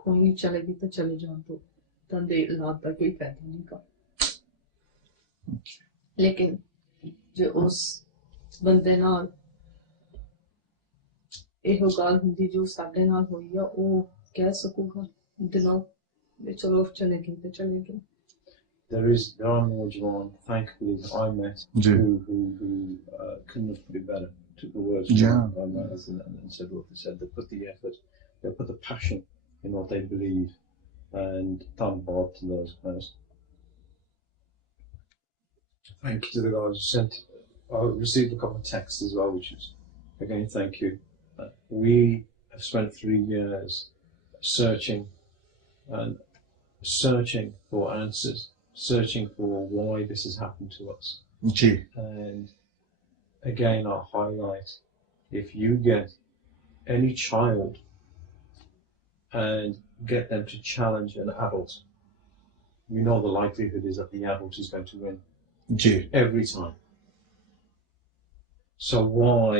कोई नहीं चलेगी तो चले जाओ तो तंदे लाभ का कोई फायदा नहीं का लेकिन जो उस बंदे नाल एहो गाल हुंदी जो साडे नाल होई आ ओ कह सकूगा दिनों में चलो चले गए तो चले गए there are more Jawan thankfully that I met who couldn't have put it better, took the words from my mouth and said what they said. They put the effort, they put the passion in what they believe, and thank Bob to those guys. Thank you to the guys who sent. I received a couple of texts as well, which is again thank you. We have spent 3 years searching for answers, searching for why this has happened to us. And again, I'll highlight: if you get any child and get them to challenge an adult, you know the likelihood is that the adult is going to win every time. So why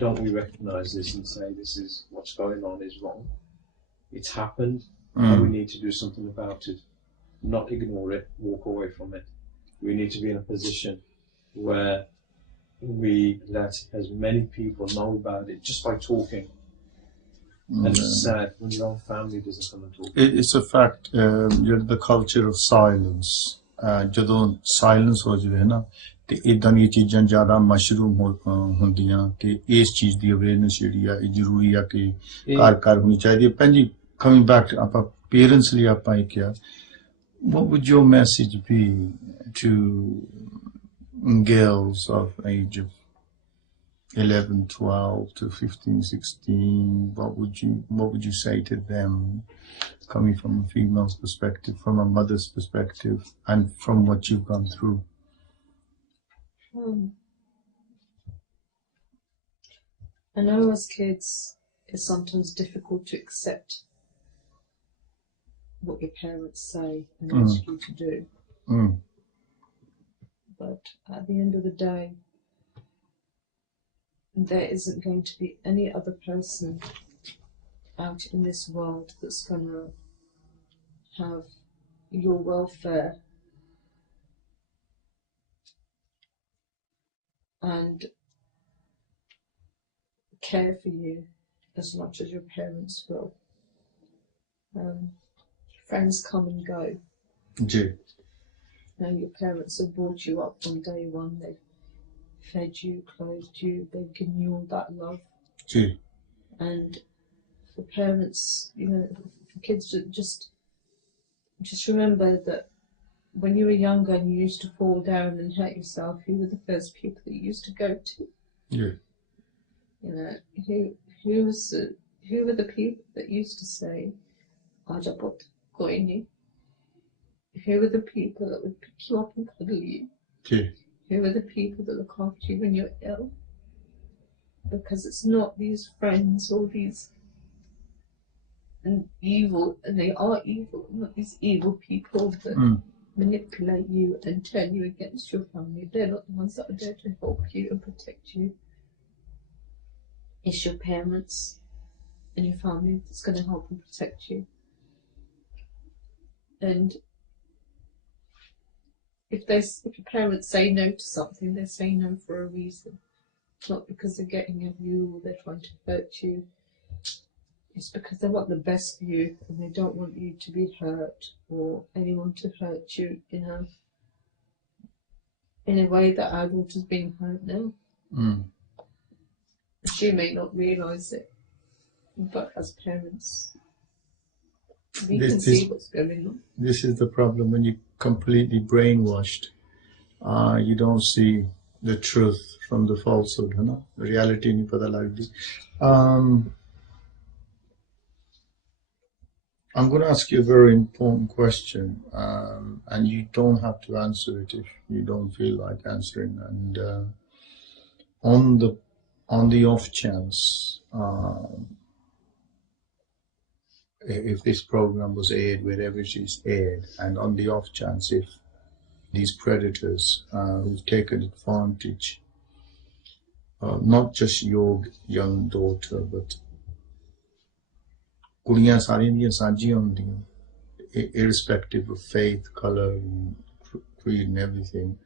don't we recognize this and say this is what's going on is wrong? It's happened and we need to do something about it, not ignore it, walk away from it. We need to be in a position where we let as many people know about it just by talking. And it's sad when your own family doesn't come and talk. It's a fact. The culture of silence. ਜਦੋਂ silence ਹੋ ਜਾਵੇ ਨਾ ਤੇ ਇਦਾਂ ਦੀਆਂ ਚੀਜ਼ਾਂ ਜ਼ਿਆਦਾ mushroom ਹੁੰਦੀਆਂ ਕਿ ਇਸ ਚੀਜ਼ ਦੀ ਅਵੇਅਰਨੈਸ ਜਿਹੜੀ ਆ ਇਹ ਜ਼ਰੂਰੀ ਆ ਕਿ ਘਰ ਹੋਣੀ ਚਾਹੀਦੀ ਹੈ ਪਹਿਲੀ ਕਮਿੰਗ ਬੈਕ ਆਪਾਂ ਪੇਰੈਂਟਸ ਲਈ ਆਪਾਂ ਇਹ ਕਿਹਾ what would your message be to girls of age of 11, 12 to 15, 16, what would you say to them coming from a female's perspective, from a mother's perspective, and from what you've gone through? I know as kids it's sometimes difficult to accept what your parents say and ask you to do. But at the end of the day, there isn't going to be any other person out in this world that's going to have your welfare and care for you as much as your parents will. Friends come and go. Now your parents have brought you up from day one. They've fed you, clothed you, they've given you all that love. And for parents, you know, for kids to just remember that when you were younger and you used to fall down and hurt yourself, who were the first people that you used to go to? You know, who were the people that used to say, "Aja put, koi nahi." Who were the people that would pick you up and cuddle you? Who are the people that look after you when you're ill? Because it's not these friends or these evil, and they are evil, not these evil people that manipulate you and turn you against your family. They're not the ones that are there to help you and protect you. It's your parents and your family that's going to help and protect you. And if your parents say no to something, they say no for a reason. Not because they're getting at you or they're trying to hurt you. It's because they want the best for you and they don't want you to be hurt or anyone to hurt you in a way that our daughter's being hurt now. She may not realise it, but as parents, we can see what's going on. This is the problem when you're completely brainwashed. You don't see the truth from the falsehood. है ना? Reality नहीं पता लगती. I'm going to ask you a very important question, and you don't have to answer it if you don't feel like answering. And on the off chance, if this program was aired wherever it is aired, and on the off chance if these predators who've taken advantage, not just your young daughter, but कुड़ियां सारियां दियां सांझियां होंदियां, irrespective of faith, color, creed and everything.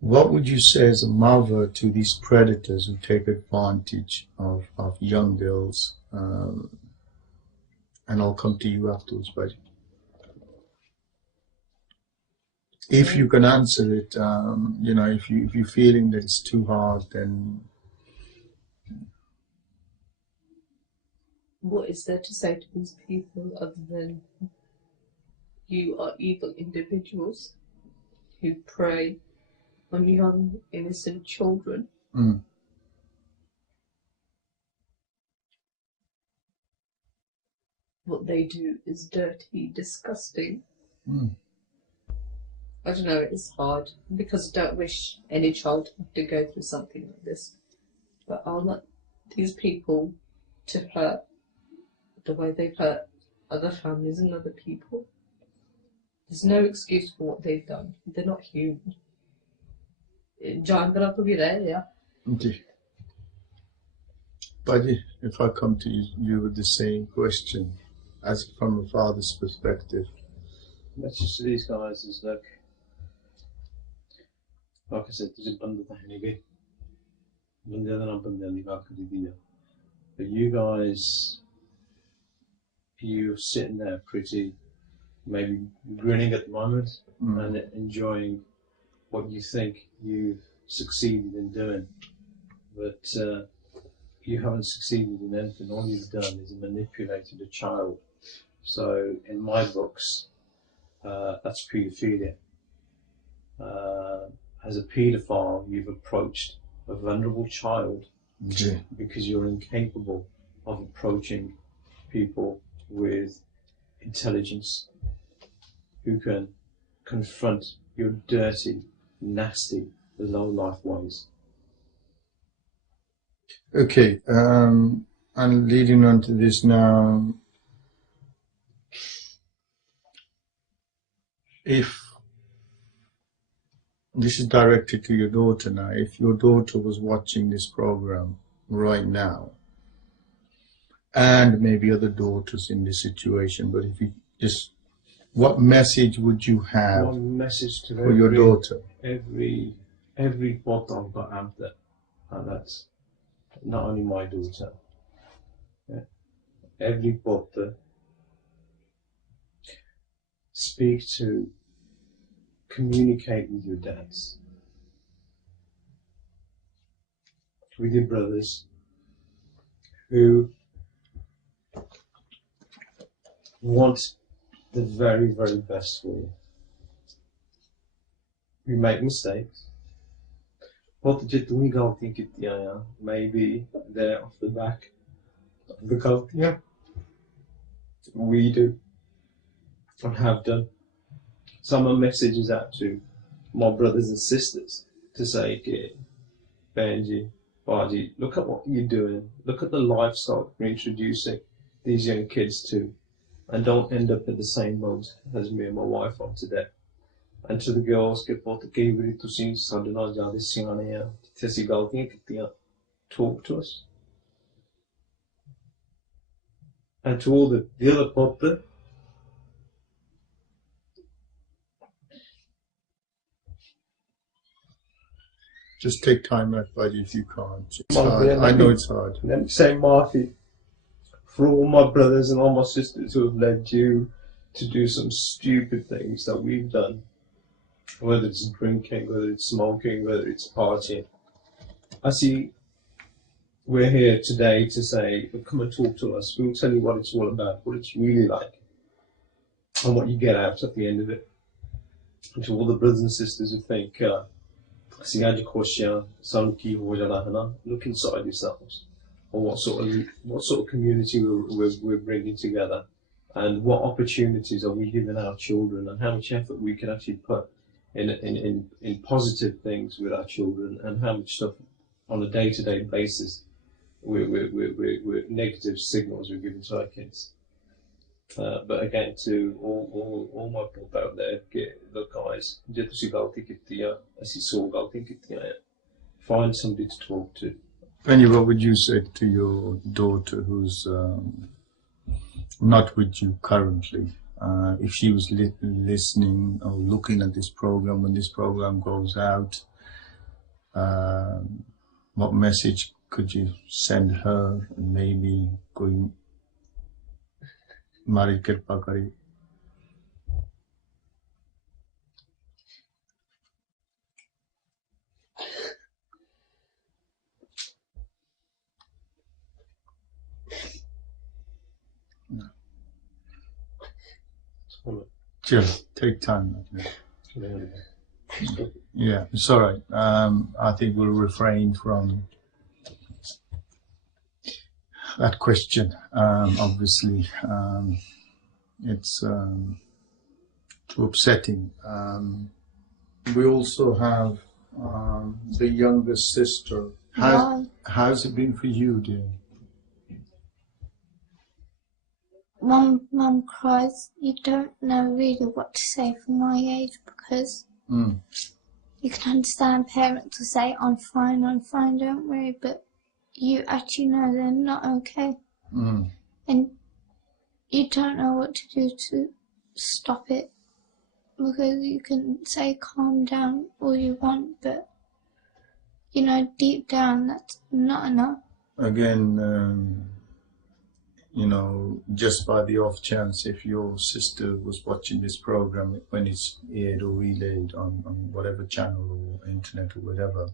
What would you say as a mother to these predators who take advantage of young girls? And I'll come to you afterwards, but if you can answer it, you know, if you're feeling that it's too hard, then what is there to say to these people other than you are evil individuals who prey on young, innocent children? What they do is dirty, disgusting. I don't know, it's hard because I don't wish any child to go through something like this. But I want these people to hurt the way they've hurt other families and other people. There's no excuse for what they've done. They're not human. Bhai, if I come to you with the same question, as from a father's perspective. Message to these guys is, look, like I said, there's a band of the but you guys, you're sitting there pretty, maybe grinning at the moment and enjoying what you think you've succeeded in doing, but you haven't succeeded in anything. All you've done is manipulated a child. So in my books, that's paedophilia. As a paedophile, you've approached a vulnerable child because you're incapable of approaching people with intelligence who can confront your dirty, nasty, low-life ways. Okay, and leading on to this now, if this is directed to your daughter now, if your daughter was watching this program right now, and maybe other daughters in this situation, but if you just, what message would you have for your daughter? Every bot I've got out there, and that's not only my daughter. Yeah. Every bot that speak to, communicate with your dads, with your brothers, who want the very, very best for you. We make mistakes. Maybe they're off the back of the culture. We do and have done. Some messages out to my brothers and sisters to say, Benji, Baji, look at what you're doing. Look at the lifestyle you're introducing these young kids to, and don't end up in the same boat as me and my wife are today. And to the girls, talk to us. And to all the other pot, Just take time out, buddy, if you can't. It's Mum, hard. yeah, I know it's hard. Let me say, Marty, for all my brothers and all my sisters who have led you to do some stupid things that we've done, whether it's drinking, whether it's smoking, whether it's partying. I see we're here today to say, come and talk to us. We'll tell you what it's all about, what it's really like, and what you get out at the end of it. And to all the brothers and sisters who think, look inside yourselves, or what sort of community we're bringing together, and what opportunities are we giving our children, and how much effort we can actually put in positive things with our children, and how much stuff on a day-to-day basis we're negative signals we're giving to our kids. But again, to all my people out there, look guys, find somebody to talk to. Penny, what would you say to your daughter who's not with you currently? If she was listening or looking at this program when this program goes out, what message could you send her? And maybe going Mari Kirpa Kari. Chill, take time. Yeah, it's all right. I think we'll refrain from that question. Obviously, it's too upsetting. We also have the younger sister. How's it been for you, dear? Mum cries. You don't know really what to say for my age, because you can understand parents will say, I'm fine, don't worry, but you actually know they're not okay. And you don't know what to do to stop it, because you can say calm down all you want, but you know deep down that's not enough. Again, you know, just by the off chance, if your sister was watching this program when it's aired or relayed on whatever channel or internet or whatever,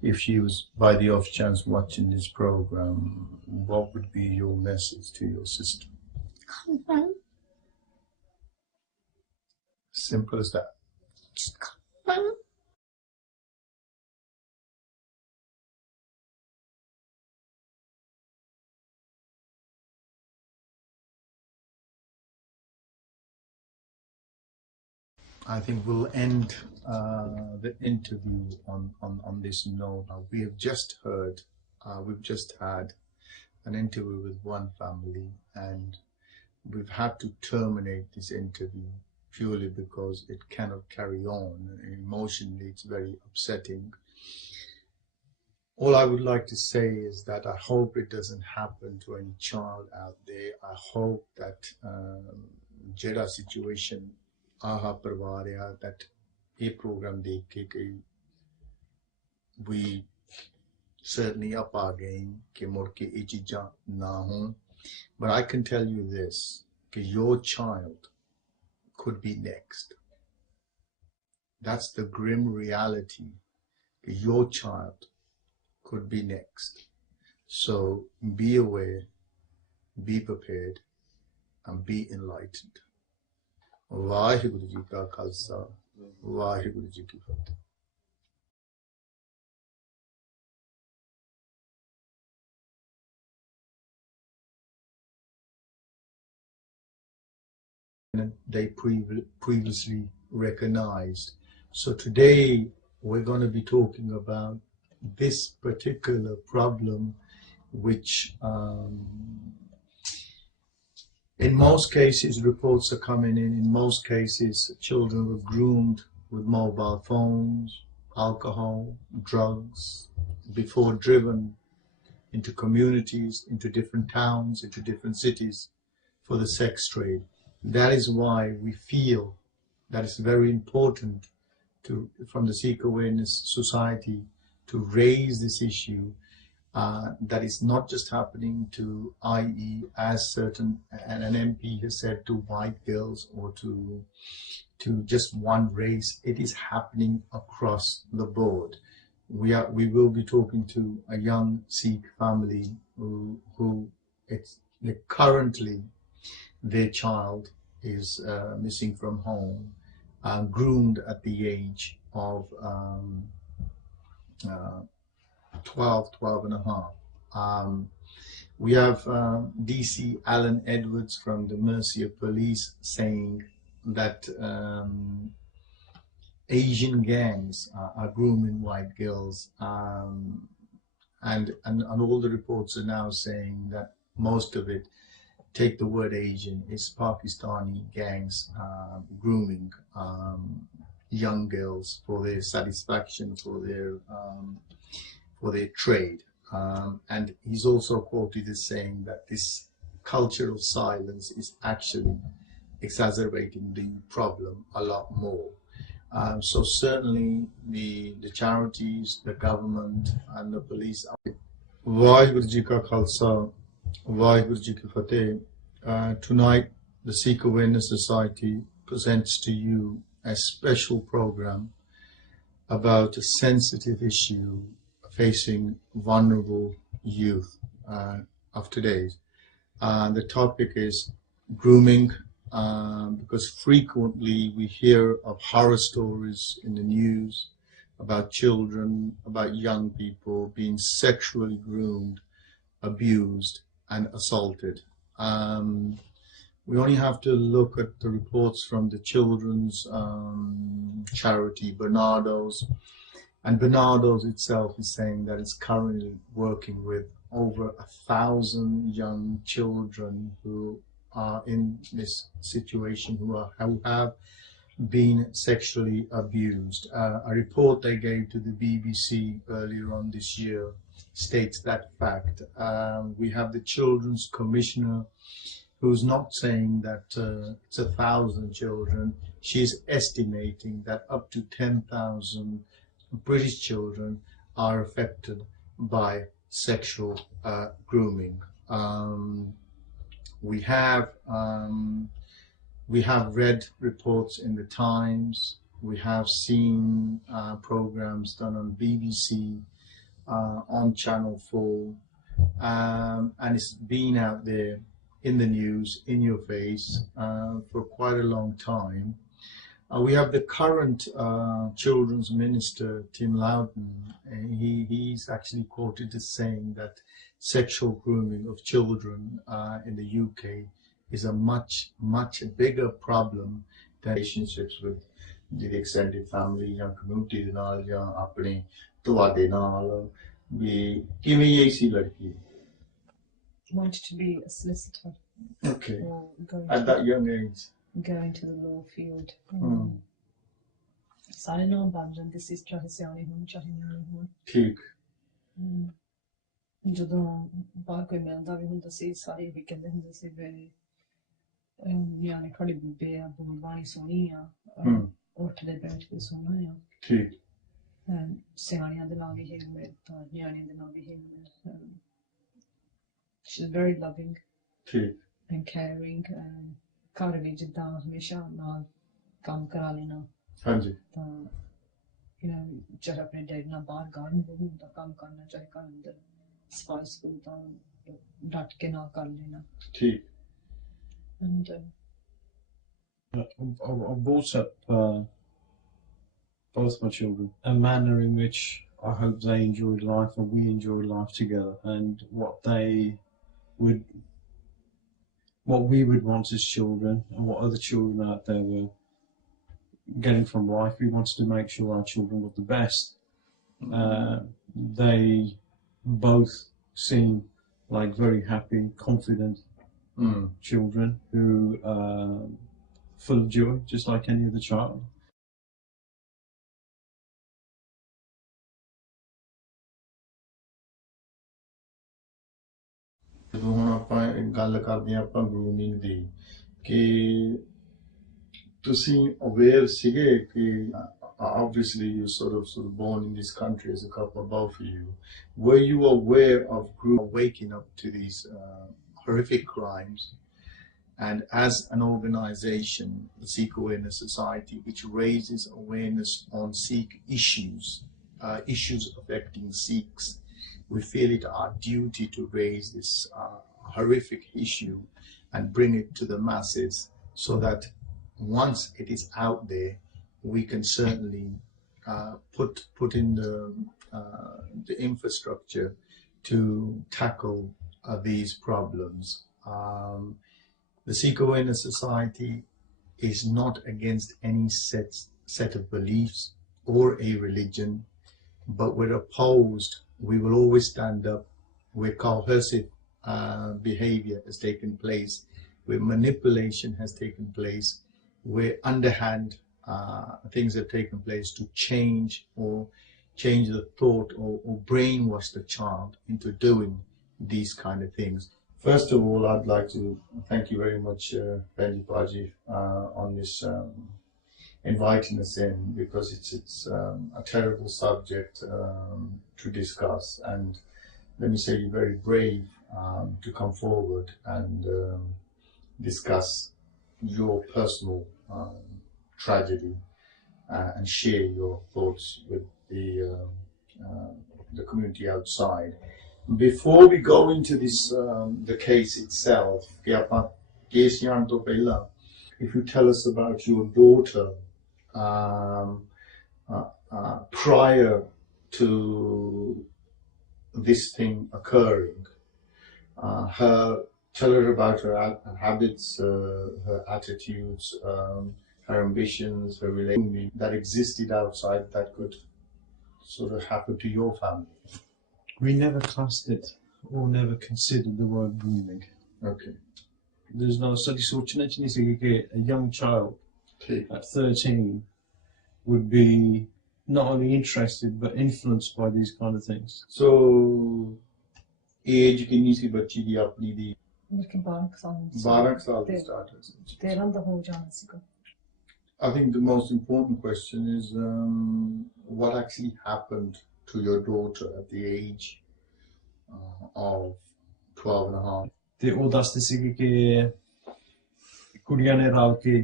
if she was by the off chance watching this program, what would be your message to your sister? Calm down. Simple as that. Just calm down. I think we'll end the interview on this note. Now, we have just heard, we've just had an interview with one family, and we've had to terminate this interview purely because it cannot carry on. Emotionally, it's very upsetting. All I would like to say is that I hope it doesn't happen to any child out there. I hope that Jeda situation that a program we certainly up our game but I can tell you this, your child could be next. That's the grim reality. Your child could be next. So be aware, be prepared, and be enlightened. Waheguru ji ਕਾ ਖਾਲਸਾ ਵਾਹਿਗੁਰੂ ਜੀ ਕੀ ਫਤਿਹ. They previously recognized. So today we're going to be talking about this particular problem, which in most cases, reports are coming in most cases, children were groomed with mobile phones, alcohol, drugs, before driven into communities, into different towns, into different cities for the sex trade. That is why we feel that it's very important to, from the Sikh Awareness Society, to raise this issue that is not just happening to, i.e., as certain an MP has said, to white girls or to just one race. It is happening across the board. We will be talking to a young Sikh family who it's currently their child is missing from home, groomed at the age of 12 and a half. We have DC Alan Edwards from the Mercia Police saying that Asian gangs are grooming white girls, and all the reports are now saying that most of it, take the word Asian, is Pakistani gangs grooming young girls for their satisfaction, for their trade. And he's also quoted as saying that this culture of silence is actually exacerbating the problem a lot more. So certainly the charities, the government and the police. Vaheguru Ji Ka Khalsa, Vaheguru Ji Ki Fateh. Tonight the Sikh Awareness Society presents to you a special program about a sensitive issue facing vulnerable youth of today. The topic is grooming, because frequently we hear of horror stories in the news about children, about young people being sexually groomed, abused and assaulted. We only have to look at the reports from the children's charity Bernardo's, and Bernardo's itself is saying that it's currently working with over 1,000 young children who are in this situation, who have been sexually abused. A report they gave to the BBC earlier on this year states that fact. We have the Children's Commissioner, who's not saying that it's 1,000 children. She's estimating that up to 10,000 British children are affected by sexual grooming. We have read reports in the Times. We have seen programs done on BBC, on Channel 4, and it's been out there in the news, in your face, for quite a long time. We have the current children's minister, Tim Loudon. He's actually quoted as saying that sexual grooming of children in the UK is a much bigger problem than relationships with the extended family or community de naal ya apne tuade naal. Kiਵੇਂ ਇਹ ਸੀ ਲੜਕੀ? Wanted to be a solicitor. Okay. Or At that young age. Going to the law field. ਸਾਰੇ ਨਾਮ ਬਣ ਜਾਂਦੇ ਸੀ, ਚਾਹੇ ਸਿਆਣੇ ਹੋਣ ਚਾਹੇ ਨਿਆਣੇ ਹੋਣ। ਠੀਕ। ਜਦੋਂ ਬਾਹਰ ਕੋਈ ਮਿਲਦਾ ਵੀ ਹੁੰਦਾ ਸੀ, ਸਾਰੇ ਵੀ ਕਹਿੰਦੇ ਹੁੰਦੇ ਸੀ ਵੀ ਨਿਆਣੇ ਖੜੀ ਬੇ ਆ, ਬਾਣੀ ਸੋਹਣੀ ਆ, ਉੱਠਦੇ ਬੈਠਦੇ ਸੋਹਣਾ ਆ। ਠੀਕ। ਸਿਆਣਿਆਂ ਦੇ ਨਾਲ ਵੀ ਇਹ ਹੋਵੇ ਤਾਂ ਨਿਆਣਿਆਂ ਦੇ ਨਾਲ ਵੀ ਇਹ ਹੋਵੇ। She's very loving. ਠੀਕ। And caring. ਘਰ ਵੀ ਜਿੱਦਾਂ ਹਮੇਸ਼ਾ ਨਾਲ ਕੰਮ ਕਰਾ ਲੈਣਾ। ਹਾਂਜੀ। ਤਾਂ ਚਾਹੇ ਆਪਣੇ ਡੈਡੀ ਨਾਲ ਬਾਹਰ ਗਾਰਡਨ ਦਾ ਕੰਮ ਕਰਨਾ, ਚਾਹੇ ਘਰ ਅੰਦਰ ਸਫਾਈ ਸਕੂਲ ਤਾਂ ਡਟ ਕੇ ਨਾਲ ਕਰ ਲੈਣਾ। ਠੀਕ। And I've brought up both my children a manner in which I hope they enjoyed life and we enjoyed life together, and what we would want as children and what other children out there were getting from life. We wanted to make sure our children got the best. They both seem like very happy, confident children who are full of joy, just like any other child. ਹੁਣ ਆਪਾਂ ਗੱਲ ਕਰਦੇ ਹਾਂ ਆਪਾਂ grooming ਦੀ, ਕਿ ਤੁਸੀਂ aware ਸੀਗੇ ਕਿ obviously you're sort of born in this country as a couple, both of you. Were you aware of group waking up to these horrific crimes? And as an organization, the Sikh Awareness Society, which raises awareness on Sikh issues, issues affecting Sikhs, we feel it our duty to raise this horrific issue and bring it to the masses, so that once it is out there, we can certainly put in the infrastructure to tackle these problems. The Sikh Awareness Society is not against any set of beliefs or a religion, but we're opposed. We will always stand up where coercive behavior has taken place, where manipulation has taken place, where underhand things have taken place to change the thought or brainwash the child into doing these kind of things. First of all, I'd like to thank you very much, Benji Baji, on this inviting us in, because it's a terrible subject to discuss. And let me say, you're very brave to come forward and discuss your personal tragedy and share your thoughts with the community outside. Before we go into this, the case itself, if you tell us about your daughter prior to this thing occurring, tell her about her habits, her attitudes, her ambitions, her relationship that existed outside that could sort of happen to your family. We never classed it or never considered the word grooming. Okay. There's no study that a young child at 13 would be not only interested but influenced by these kind of things. So, age ki nahi si bachchi di apni di? 12 saal di started. 13 ਦਾ ਹੋ ਜਾਣਾ ਸੀਗਾ. I think the most important question is what actually happened to your daughter at the age of 12 and a half. ਤੇ ਉਹ ਦੱਸਦੇ ਸੀਗੇ ਕਿ ਕੁੜੀਆਂ ਨੇ ਰਲ ਕੇ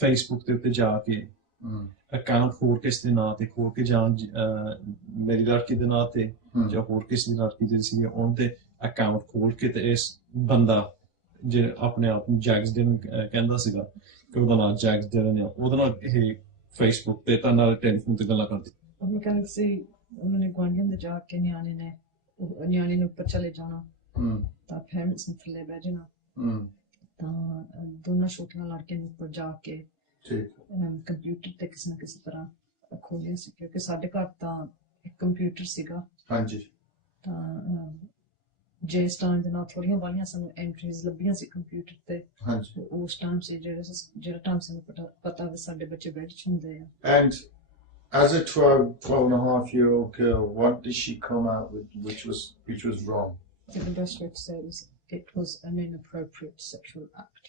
ਫੇਸਬੁੱਕ ਦੇ ਉੱਤੇ ਜਾ ਕੇ ਅਕਾਊਂਟ ਹੋਰ ਕਿਸ ਦੇ ਨਾਂ ਤੇ ਖੋਲ ਕੇ ਜਾਂ ਮੇਰੀ ਲੜਕੀ ਦੇ ਨਾਂ ਤੇ ਜਾਂ ਹੋਰ ਕਿਸ ਦੀ ਲੜਕੀ ਦੇ ਸੀਗੇ ਉਹਨਾਂ ਤੇ ਅਕਾਊਂਟ ਖੋਲ ਕੇ ਤੇ ਇਸ ਬੰਦਾ ਜਿਹੜਾ ਆਪਣੇ ਆਪ ਨੂੰ ਜੈਕਸ ਡਿਲਨ ਕਹਿੰਦਾ ਸੀਗਾ ਕਿ ਉਹਦਾ ਨਾਮ ਜੈਕਸ ਡਿਲਨ ਆ, ਉਹਦੇ ਨਾਲ ਇਹ ਫੇਸਬੁੱਕ ਤੇ ਤਾਂ ਨਾਲ ਟੈਲੀਫੋਨ ਤੇ ਗੱਲਾਂ ਕਰਦੀ। ਉਹਨੂੰ ਕਹਿੰਦੇ ਸੀ ਉਹਨਾਂ ਨੇ ਗੁਆਂਢੀਆਂ ਦੇ ਜਾ ਕੇ ਨਿਆਣੇ ਨੇ ਉੱਪਰ ਚਲੇ ਜਾਣਾ ਤਾਂ ਪੇਰੈਂਟਸ ਨੇ ਥੱਲੇ ਬਹਿ ਜਾਣਾ ਤਾਂ ਦੋਨਾਂ ਛੋਟੀਆਂ ਲੜਕੀਆਂ ਨੇ ਉੱਪਰ ਜਾ ਕੇ ਕੰਪਿਊਟਰ ਤੇ ਕਿਸੇ ਨਾ ਕਿਸੇ ਤਰ੍ਹਾਂ ਖੋਲਿਆ ਸੀ, ਕਿਉਂਕਿ ਸਾਡੇ ਘਰ ਤਾਂ ਇੱਕ ਕੰਪਿਊਟਰ ਸੀਗਾ। ਹਾਂਜੀ। ਤਾਂ ਜਿਸ ਟਾਈਮ ਦੇ ਨਾਲ ਥੋੜੀਆਂ ਬਾਹਲੀਆਂ ਸਾਨੂੰ ਐਂਟਰੀਜ਼ ਲੱਭੀਆਂ ਸੀ ਕੰਪਿਊਟਰ ਤੇ, ਉਸ ਟਾਈਮ ਸੀ ਜਿਹੜਾ ਟਾਈਮ ਸਾਨੂੰ ਪਤਾ ਵੀ ਸਾਡੇ ਬੱਚੇ ਬੈਠ ਚ ਹੁੰਦੇ ਆ। And as a 12 and a half year old girl, what did she come out with which was wrong? I think the best way to say it was an inappropriate sexual act.